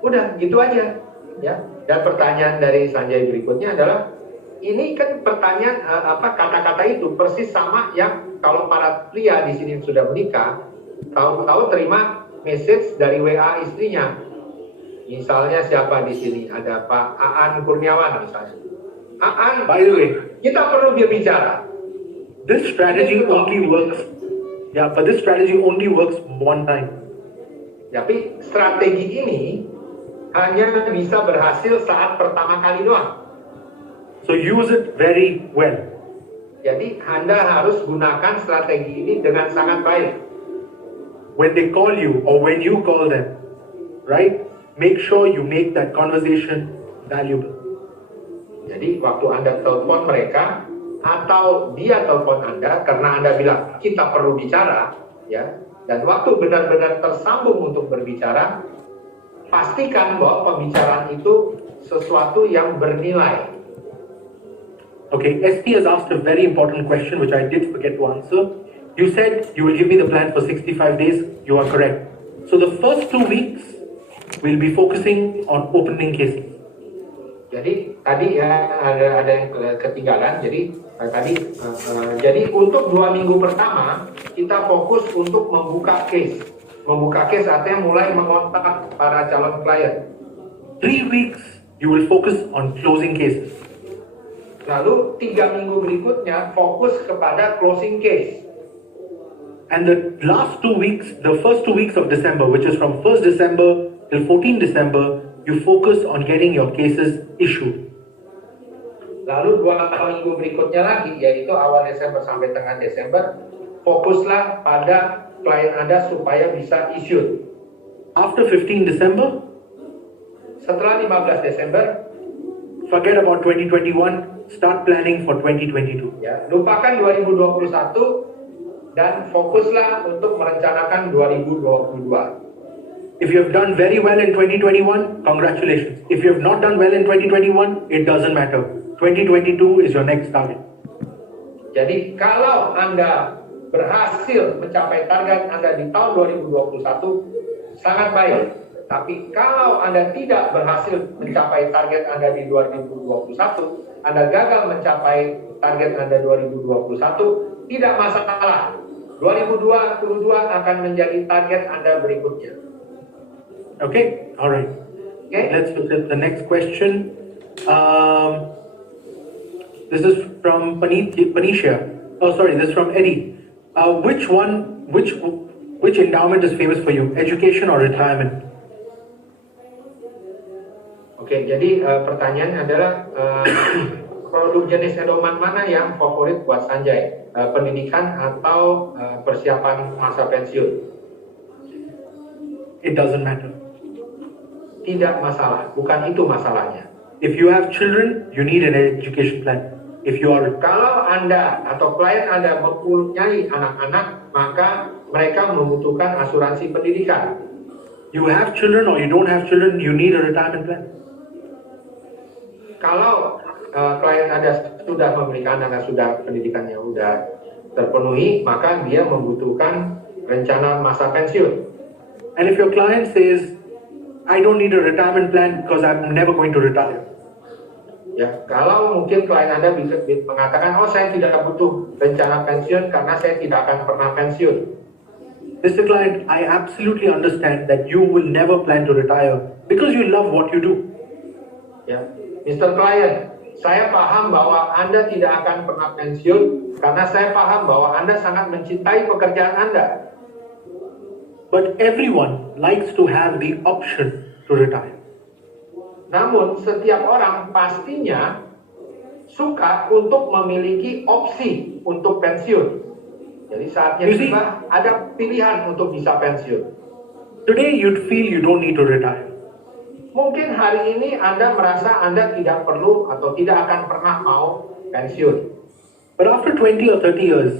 Udah, gitu aja, ya. Dan pertanyaan dari Sanjay berikutnya adalah, ini kan pertanyaan kata-kata itu persis sama yang kalau para pria di sini sudah menikah, tahu-tahu terima message dari WA istrinya. Misalnya siapa di sini? Ada Pak Aan Kurniawan misalnya. Aan, By the way, kita perlu berbicara. this strategy only works. Yeah, but this strategy only works one time. Tapi strategi ini hanya bisa berhasil saat pertama kali doang. So use it very well. Jadi Anda harus gunakan strategi ini dengan sangat baik. When they call you or when you call them, right? Make sure you make that conversation valuable. Jadi waktu Anda telepon mereka atau dia telepon Anda karena Anda bilang kita perlu bicara, ya. Dan waktu benar-benar tersambung untuk berbicara, pastikan bahwa pembicaraan itu sesuatu yang bernilai. Okay, ST has asked a very important question which I did forget to answer. You said you will give me the plan for 65 days. You are correct. So the first 2 weeks we'll be focusing on opening cases. Jadi tadi ya ada yang ketinggalan. Jadi untuk 2 minggu pertama kita fokus untuk membuka case. Membuka case artinya mulai mengontak para calon klien. 3 weeks you will focus on closing cases. Lalu 3 minggu berikutnya fokus kepada closing case. And the last 2 weeks, the first 2 weeks of December, which is from 1st December till 14 December, you focus on getting your cases issued. Lalu 2 minggu berikutnya lagi, yaitu awal Desember sampai tengah Desember, fokuslah pada klien Anda supaya bisa issued. After 15 December, Setelah 15 Desember, forget about 2021, start planning for 2022. ya, lupakan 2021 dan fokuslah untuk merencanakan 2022. If you have done very well in 2021, congratulations. If you have not done well in 2021, it doesn't matter. 2022 is your next target. Jadi kalau Anda berhasil mencapai target Anda di tahun 2021, sangat baik. Tapi kalau Anda tidak berhasil mencapai target Anda di 2021, Anda gagal mencapai target Anda 2021, tidak masalah. 2022 akan menjadi target Anda berikutnya. Okay? Alright. Okay? Let's look at the next question. This is from Panisha. Oh, sorry, this is from Eddie. Which endowment is famous for you? Education or retirement? Oke, jadi pertanyaan adalah produk jenis endowment mana yang favorit buat Sanjay? Pendidikan atau persiapan masa pensiun? It doesn't matter. Tidak masalah, bukan itu masalahnya. If you have children, you need an education plan. If you are Kalau Anda atau klien Anda mempunyai anak-anak, maka mereka membutuhkan asuransi pendidikan. you have children or you don't have children, you need a retirement plan. Kalau klien Anda sudah memiliki anak, sudah pendidikannya sudah terpenuhi, maka dia membutuhkan rencana masa pensiun. And if your client says, I don't need a retirement plan because I'm never going to retire. Ya, kalau mungkin klien Anda bisa mengatakan, oh saya tidak butuh rencana pensiun karena saya tidak akan pernah pensiun. Mr. Client, I absolutely understand that you will never plan to retire because you love what you do. Ya, Mr. Client, saya paham bahwa Anda tidak akan pernah pensiun karena saya paham bahwa Anda sangat mencintai pekerjaan Anda. But everyone likes to have the option to retire. Namun setiap orang pastinya suka untuk memiliki opsi untuk pensiun. Jadi saatnya You see- tiba, ada pilihan untuk bisa pensiun. Today you'd feel you don't need to retire. Mungkin hari ini Anda merasa Anda tidak perlu atau tidak akan pernah mau pensiun. But after 20 or 30 years,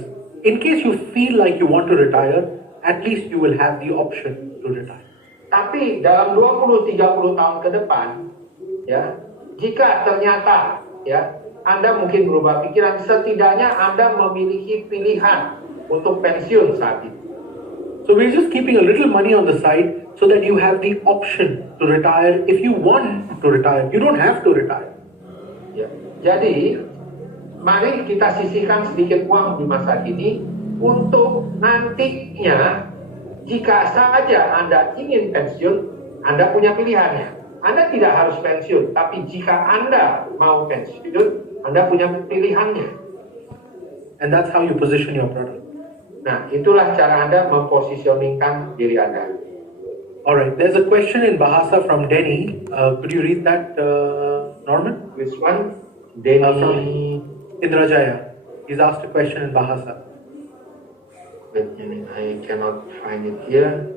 in case you feel like you want to retire, at least you will have the option to retire. Tapi dalam 20-30 tahun ke depan, ya, jika ternyata ya Anda mungkin berubah pikiran, setidaknya Anda memiliki pilihan untuk pensiun saat itu. So we're just keeping a little money on the side so that you have the option to retire if you want to retire. You don't have to retire. Ya. Jadi, mari kita sisihkan sedikit uang di masa kini untuk nantinya jika saja Anda ingin pensiun, Anda punya pilihannya. Anda tidak harus pensiun, tapi jika Anda mau pensiun, Anda punya pilihannya. And that's how you position your product. Nah, itulah cara Anda mempositioningkan diri Anda. Alright, there's a question in Bahasa from Denny. Could you read that, Norman? Which one? From Denny. Indrajaya. He's asked a question in Bahasa. Wait a minute, I cannot find it here.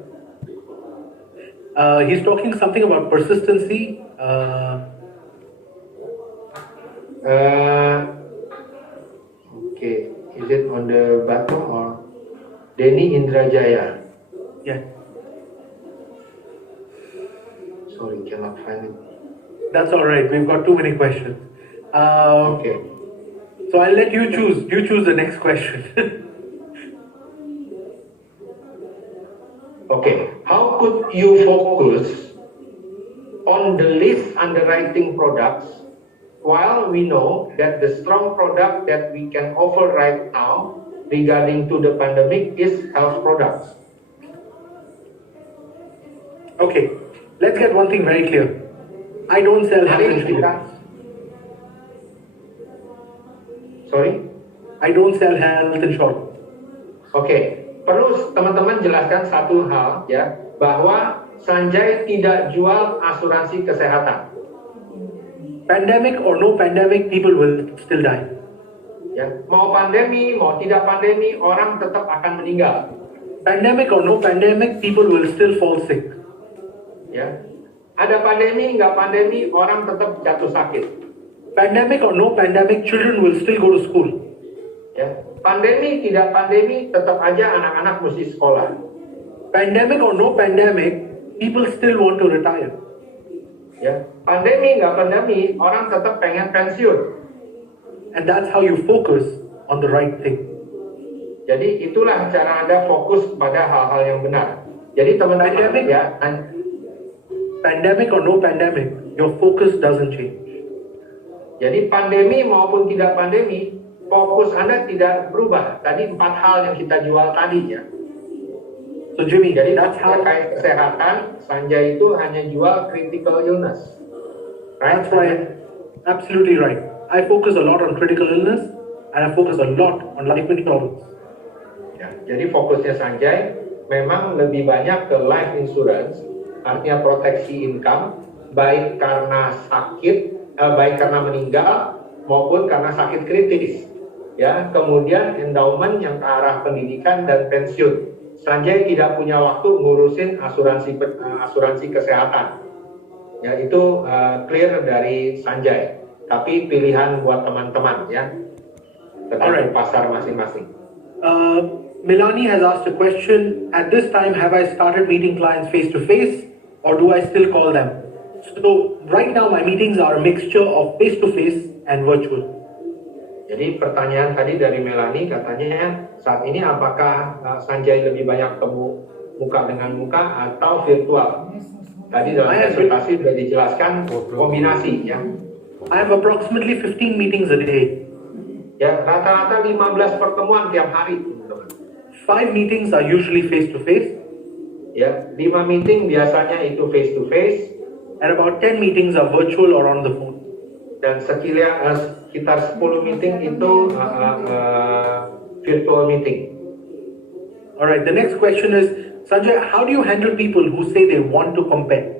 He's talking something about persistency. Okay, is it on the bottom or Denny Indrajaya? Yeah, Sorry, cannot find it. that's alright. We've got too many questions. Okay. So I'll let you choose. You choose the next question. Okay, how could you focus on the least underwriting products while we know that the strong product that we can offer right now regarding to the pandemic is health products? Okay, let's get one thing very clear. I don't sell health Mari kita, insurance. sorry? I don't sell health insurance. Oke, perlu teman-teman jelaskan satu hal ya, bahwa Sanjay tidak jual asuransi kesehatan. Pandemic or no pandemic, people will still die. Ya, mau pandemi, mau tidak pandemi, orang tetap akan meninggal. Pandemic or no pandemic, people will still fall sick. Ya, ada pandemi, nggak pandemi, orang tetap jatuh sakit. Pandemic or no pandemic, children will still go to school. Ya, pandemi, tidak pandemi, tetap aja anak-anak mesti sekolah. Pandemic or no pandemic, people still want to retire. Ya, pandemi, nggak pandemi, orang tetap pengen pensiun. And that's how you focus on the right thing. Jadi itulah cara Anda fokus pada hal-hal yang benar. Jadi teman-teman Pandemic. ya, Pandemic or no pandemic, your focus doesn't change. jadi pandemi maupun tidak pandemi, fokus Anda tidak berubah. Tadi 4 hal yang kita jual tadi ya. So Jimmy, Jadi that's how terkait kesehatan, Sanjay itu hanya jual critical illness. Right? that's why absolutely right. I focus a lot on critical illness and I focus a lot on life insurance. Ya, jadi fokusnya Sanjay memang lebih banyak ke life insurance, artinya proteksi income, baik karena sakit, baik karena meninggal maupun karena sakit kritis. Ya, kemudian endowment yang ke arah pendidikan dan pensiun. Sanjay tidak punya waktu ngurusin asuransi kesehatan. Ya, itu clear dari Sanjay. Tapi pilihan buat teman-teman ya, tergantung pasar masing-masing. Milani has asked a question. At this time, have I started meeting clients face to face or do I still call them? So right now my meetings are a mixture of face to face and virtual. Jadi pertanyaan tadi dari Melani katanya saat ini apakah Sanjay lebih banyak temu muka dengan muka atau virtual? Tadi dalam presentasi sudah dijelaskan kombinasi ya. I have approximately 15 meetings a day. Ya, rata-rata 15 pertemuan tiap hari, teman-teman. 5 meetings are usually face to face Ya, 5 meeting biasanya itu face to face and about 10 meetings are virtual or on the phone. dan sekitar 10 meeting itu virtual meeting. Alright, the next question is, Sanjay, how do you handle people who say they want to compare?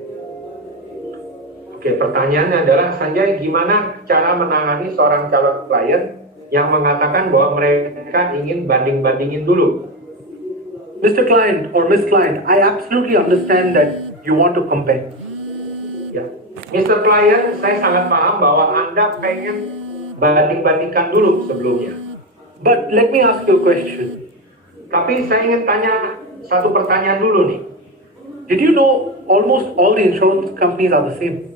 Oke, pertanyaannya adalah Sanjay gimana cara menangani seorang calon klien yang mengatakan bahwa mereka ingin banding-bandingin dulu. Mr. Client or Miss Client, I absolutely understand that you want to compare. Ya. Mr. Client, saya sangat paham bahwa Anda pengen banding-bandingkan dulu sebelumnya. But let me ask you a question. Tapi saya ingin tanya satu pertanyaan dulu nih. Did you know almost all the insurance companies are the same?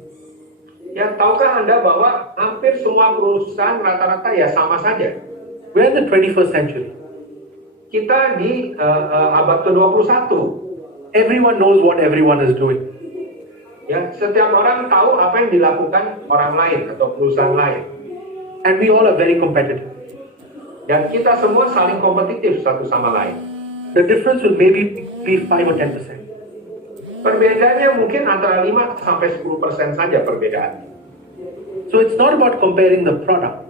Ya, tahukah Anda bahwa hampir semua perusahaan rata-rata ya sama saja? We're in the 21st century. Kita di abad ke-21. Everyone knows what everyone is doing. Ya, setiap orang tahu apa yang dilakukan orang lain atau perusahaan lain. And we all are very competitive. Dan kita semua saling kompetitif satu sama lain. The difference will maybe be 5 or 10%. Perbedaannya mungkin antara 5 sampai 10% saja perbedaannya. So it's not about comparing the product.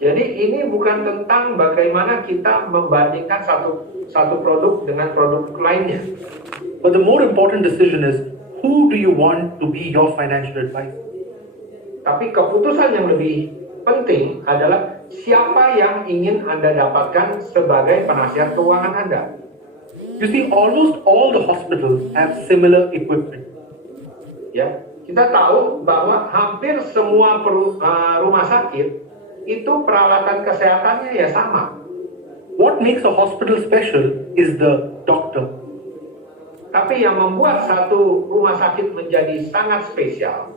Jadi ini bukan tentang bagaimana kita membandingkan satu produk dengan produk lainnya. But the more important decision is, who do you want to be your financial advisor? Tapi keputusan yang lebih penting adalah siapa yang ingin Anda dapatkan sebagai penasihat keuangan Anda. You see, almost all the hospitals have similar equipment. Ya, kita tahu bahwa hampir semua rumah sakit itu peralatan kesehatannya ya sama. What makes a hospital special is the doctor. Tapi yang membuat satu rumah sakit menjadi sangat spesial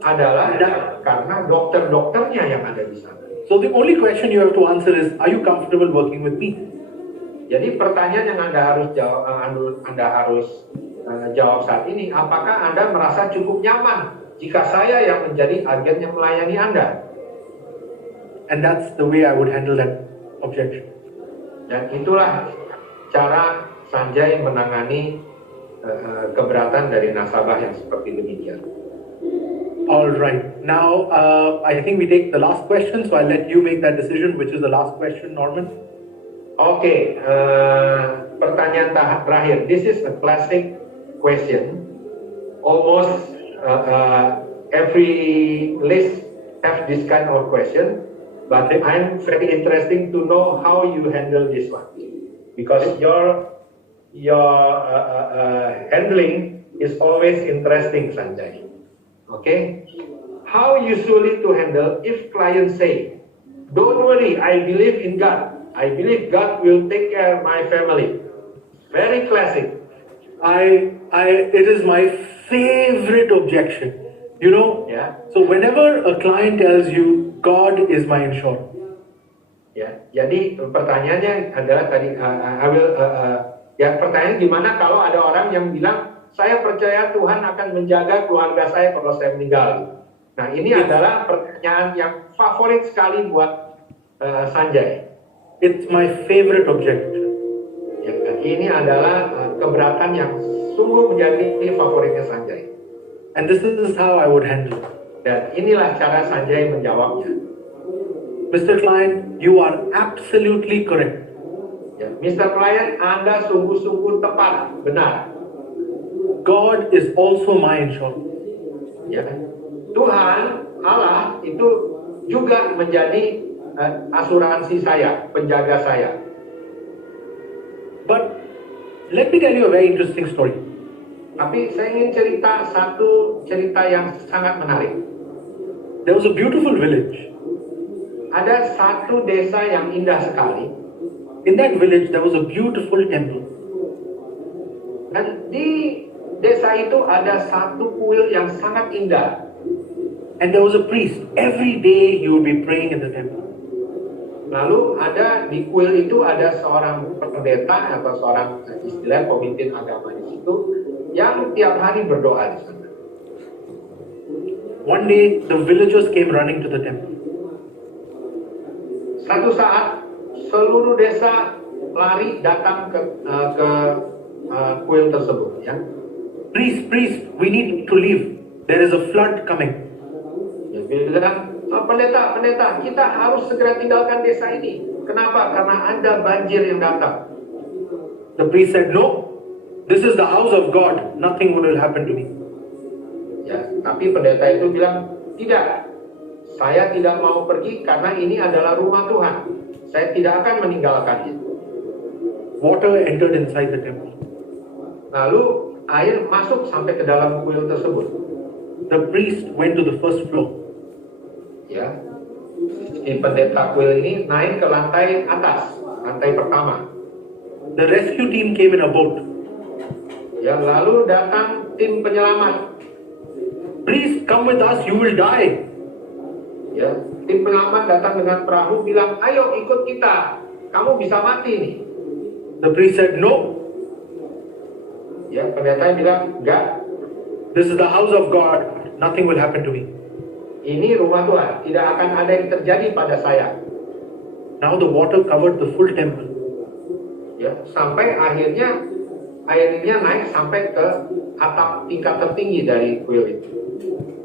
adalah karena dokter-dokternya yang ada di sana. So the only question you have to answer is, are you comfortable working with me? Jadi pertanyaan yang Anda harus jawab saat ini, apakah Anda merasa cukup nyaman jika saya yang menjadi agen yang melayani Anda? And that's the way I would handle that objection. Dan itulah cara Sanjay menangani keberatan dari nasabah yang seperti demikian. All right. Now, I think we take the last question, so I'll let you make that decision. Which is the last question, Norman? Oke, pertanyaan terakhir. This is a classic question. Almost every list have this kind of question. But I'm very interesting to know how you handle this one, because your handling is always interesting, Sanjay. Okay, how usually to handle if clients say, "Don't worry, I believe in God. I believe God will take care of my family." Very classic. It is my favorite objection. You know, Yeah. so whenever a client tells you, God is my insurer, Ya, jadi pertanyaannya adalah tadi, pertanyaan gimana kalau ada orang yang bilang, saya percaya Tuhan akan menjaga keluarga saya kalau saya meninggal. Nah, ini adalah pertanyaan yang favorit sekali buat Sanjay. it's my favorite objection. Ya, ini adalah keberatan yang sungguh menjadi favoritnya Sanjay. And this is how I would handle it. Dan inilah cara Sanjay menjawabnya. Mr. Client, you are absolutely correct. Ya, Mr. Client, Anda sungguh-sungguh tepat, benar. God is also my insurer. Ya, Tuhan Allah itu juga menjadi asuransi saya, penjaga saya. But let me tell you a very interesting story. Tapi saya ingin cerita satu cerita yang sangat menarik. There was a beautiful village. Ada satu desa yang indah sekali. In that village, there was a beautiful temple. Dan di desa itu ada satu kuil yang sangat indah. And there was a priest. Every day he would be praying in the temple. Lalu ada di kuil itu ada seorang pendeta atau seorang istilah pemimpin agama di situ yang tiap hari berdoa di sana. One day, the villagers came running to the temple. Satu saat seluruh desa lari datang ke kuil tersebut, ya. Priest, we need to leave. There is a flood coming. Ya, bilang, pendeta, kita harus segera tinggalkan desa ini. Kenapa? Karena ada banjir yang datang. The priest said, no, this is the house of God. Nothing will happen to me. Ya, tapi pendeta itu bilang, tidak. saya tidak mau pergi karena ini adalah rumah Tuhan. Saya tidak akan meninggalkannya. Water entered inside the temple. Lalu air masuk sampai ke dalam kuil tersebut. The priest went to the first floor. Ya, si pendeta kuil ini naik ke lantai atas, lantai pertama. The rescue team came in a boat. Ya, lalu datang tim penyelamat. Priest, come with us, you will die. Ya, tim penyelamat datang dengan perahu, bilang, ayo ikut kita, kamu bisa mati nih. The priest said, no, Ya, pendeta bilang, enggak, this is the house of God. Nothing will happen to me. ini rumah Tuhan, tidak akan ada yang terjadi pada saya. Now the water covered the full temple. Ya, sampai akhirnya airnya naik sampai ke atap tingkat tertinggi dari kuil itu.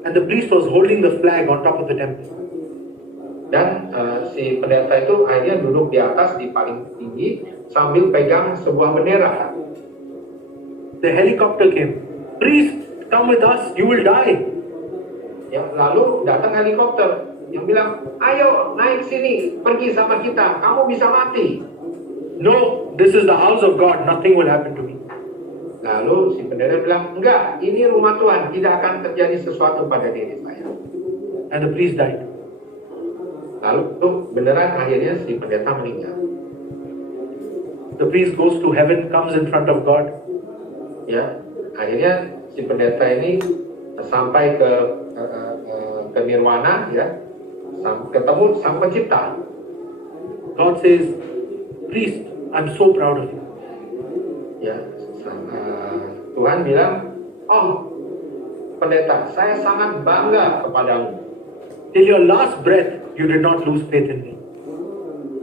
And the priest was holding the flag on top of the temple. Dan si pendeta itu akhirnya duduk di atas, di paling tinggi, sambil pegang sebuah bendera. The helicopter came. Priest, come with us, you will die. Ya, lalu datang helikopter yang bilang, ayo naik sini, pergi sama kita, kamu bisa mati. No, this is the house of God. Nothing will happen to me. Lalu si pendeta bilang, enggak, ini rumah Tuhan, tidak akan terjadi sesuatu pada diri saya. And the priest died. Lalu beneran akhirnya si pendeta meninggal. The priest goes to heaven, comes in front of God. Ya, akhirnya si pendeta ini sampai ke nirwana, ya, ketemu sang pencipta. God says, priest, I'm so proud of you. Ya, Tuhan bilang, oh pendeta, saya sangat bangga kepadamu. Till your last breath, you did not lose faith in me.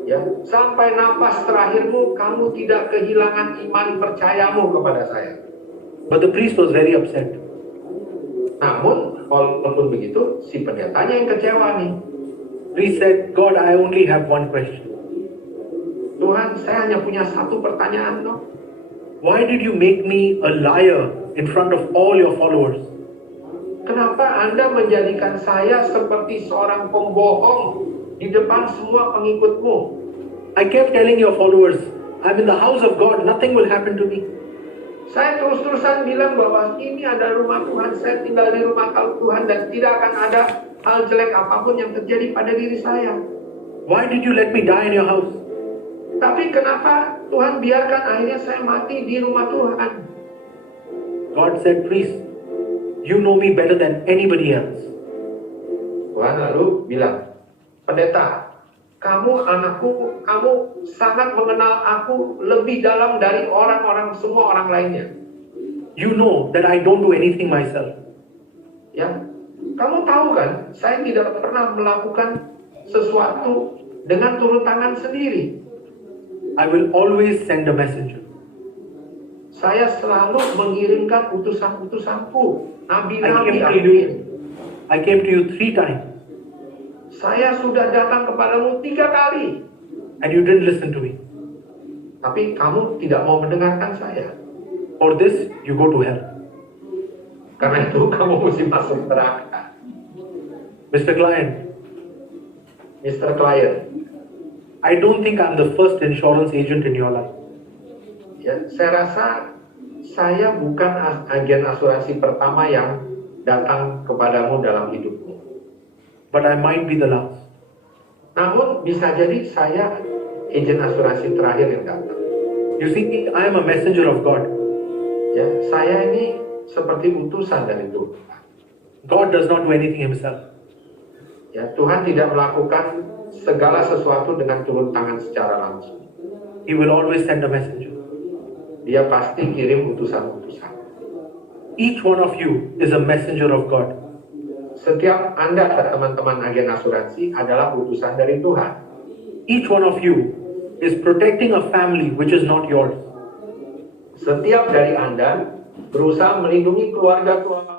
Ya, sampai napas terakhirmu, kamu tidak kehilangan iman percayamu kepada saya. But the priest was very upset. Namun, walaupun begitu, si pendetanya yang kecewa nih. Priest said, God, I only have one question. Tuhan, saya hanya punya satu pertanyaan dong. Why did you make me a liar in front of all your followers? Kenapa Anda menjadikan saya seperti seorang pembohong di depan semua pengikutmu? I kept telling your followers, I'm in the house of God, nothing will happen to me. Saya terus-terusan bilang bahwa ini ada rumah Tuhan, saya tinggal di rumah Tuhan dan tidak akan ada hal jelek apapun yang terjadi pada diri saya. Why did you let me die in your house? Tapi kenapa Tuhan biarkan akhirnya saya mati di rumah Tuhan? God said, priest, you know me better than anybody else. Tuhan lalu bilang, pendeta, kamu anakku, kamu sangat mengenal aku lebih dalam dari orang-orang, semua orang lainnya. You know that I don't do anything myself. Ya, kamu tahu kan, saya tidak pernah melakukan sesuatu dengan turun tangan sendiri. I will always send a messenger. Saya selalu mengirimkan utusan-utusanku, nabi-nabi. I came to you 3 times. Saya sudah datang kepadamu 3 kali. And you didn't listen to me. Tapi kamu tidak mau mendengarkan saya. For this, you go to hell. Karena itu kamu mesti masuk neraka. Mr. Client, Mr. Client, I don't think I'm the first insurance agent in your life. ya, saya rasa saya bukan agen asuransi pertama yang datang kepadamu dalam hidupmu. But I might be the last. Namun bisa jadi saya agen asuransi terakhir yang datang. You see, I am a messenger of God. Ya, saya ini seperti utusan dari Tuhan. God does not do anything himself. Ya, Tuhan tidak melakukan segala sesuatu dengan turun tangan secara langsung. He will always send a messenger. Dia pasti kirim utusan-utusan. Each one of you is a messenger of God. Setiap Anda, teman-teman agen asuransi, adalah utusan dari Tuhan. Each one of you is protecting a family which is not yours. Setiap dari Anda berusaha melindungi keluarga Tuhan.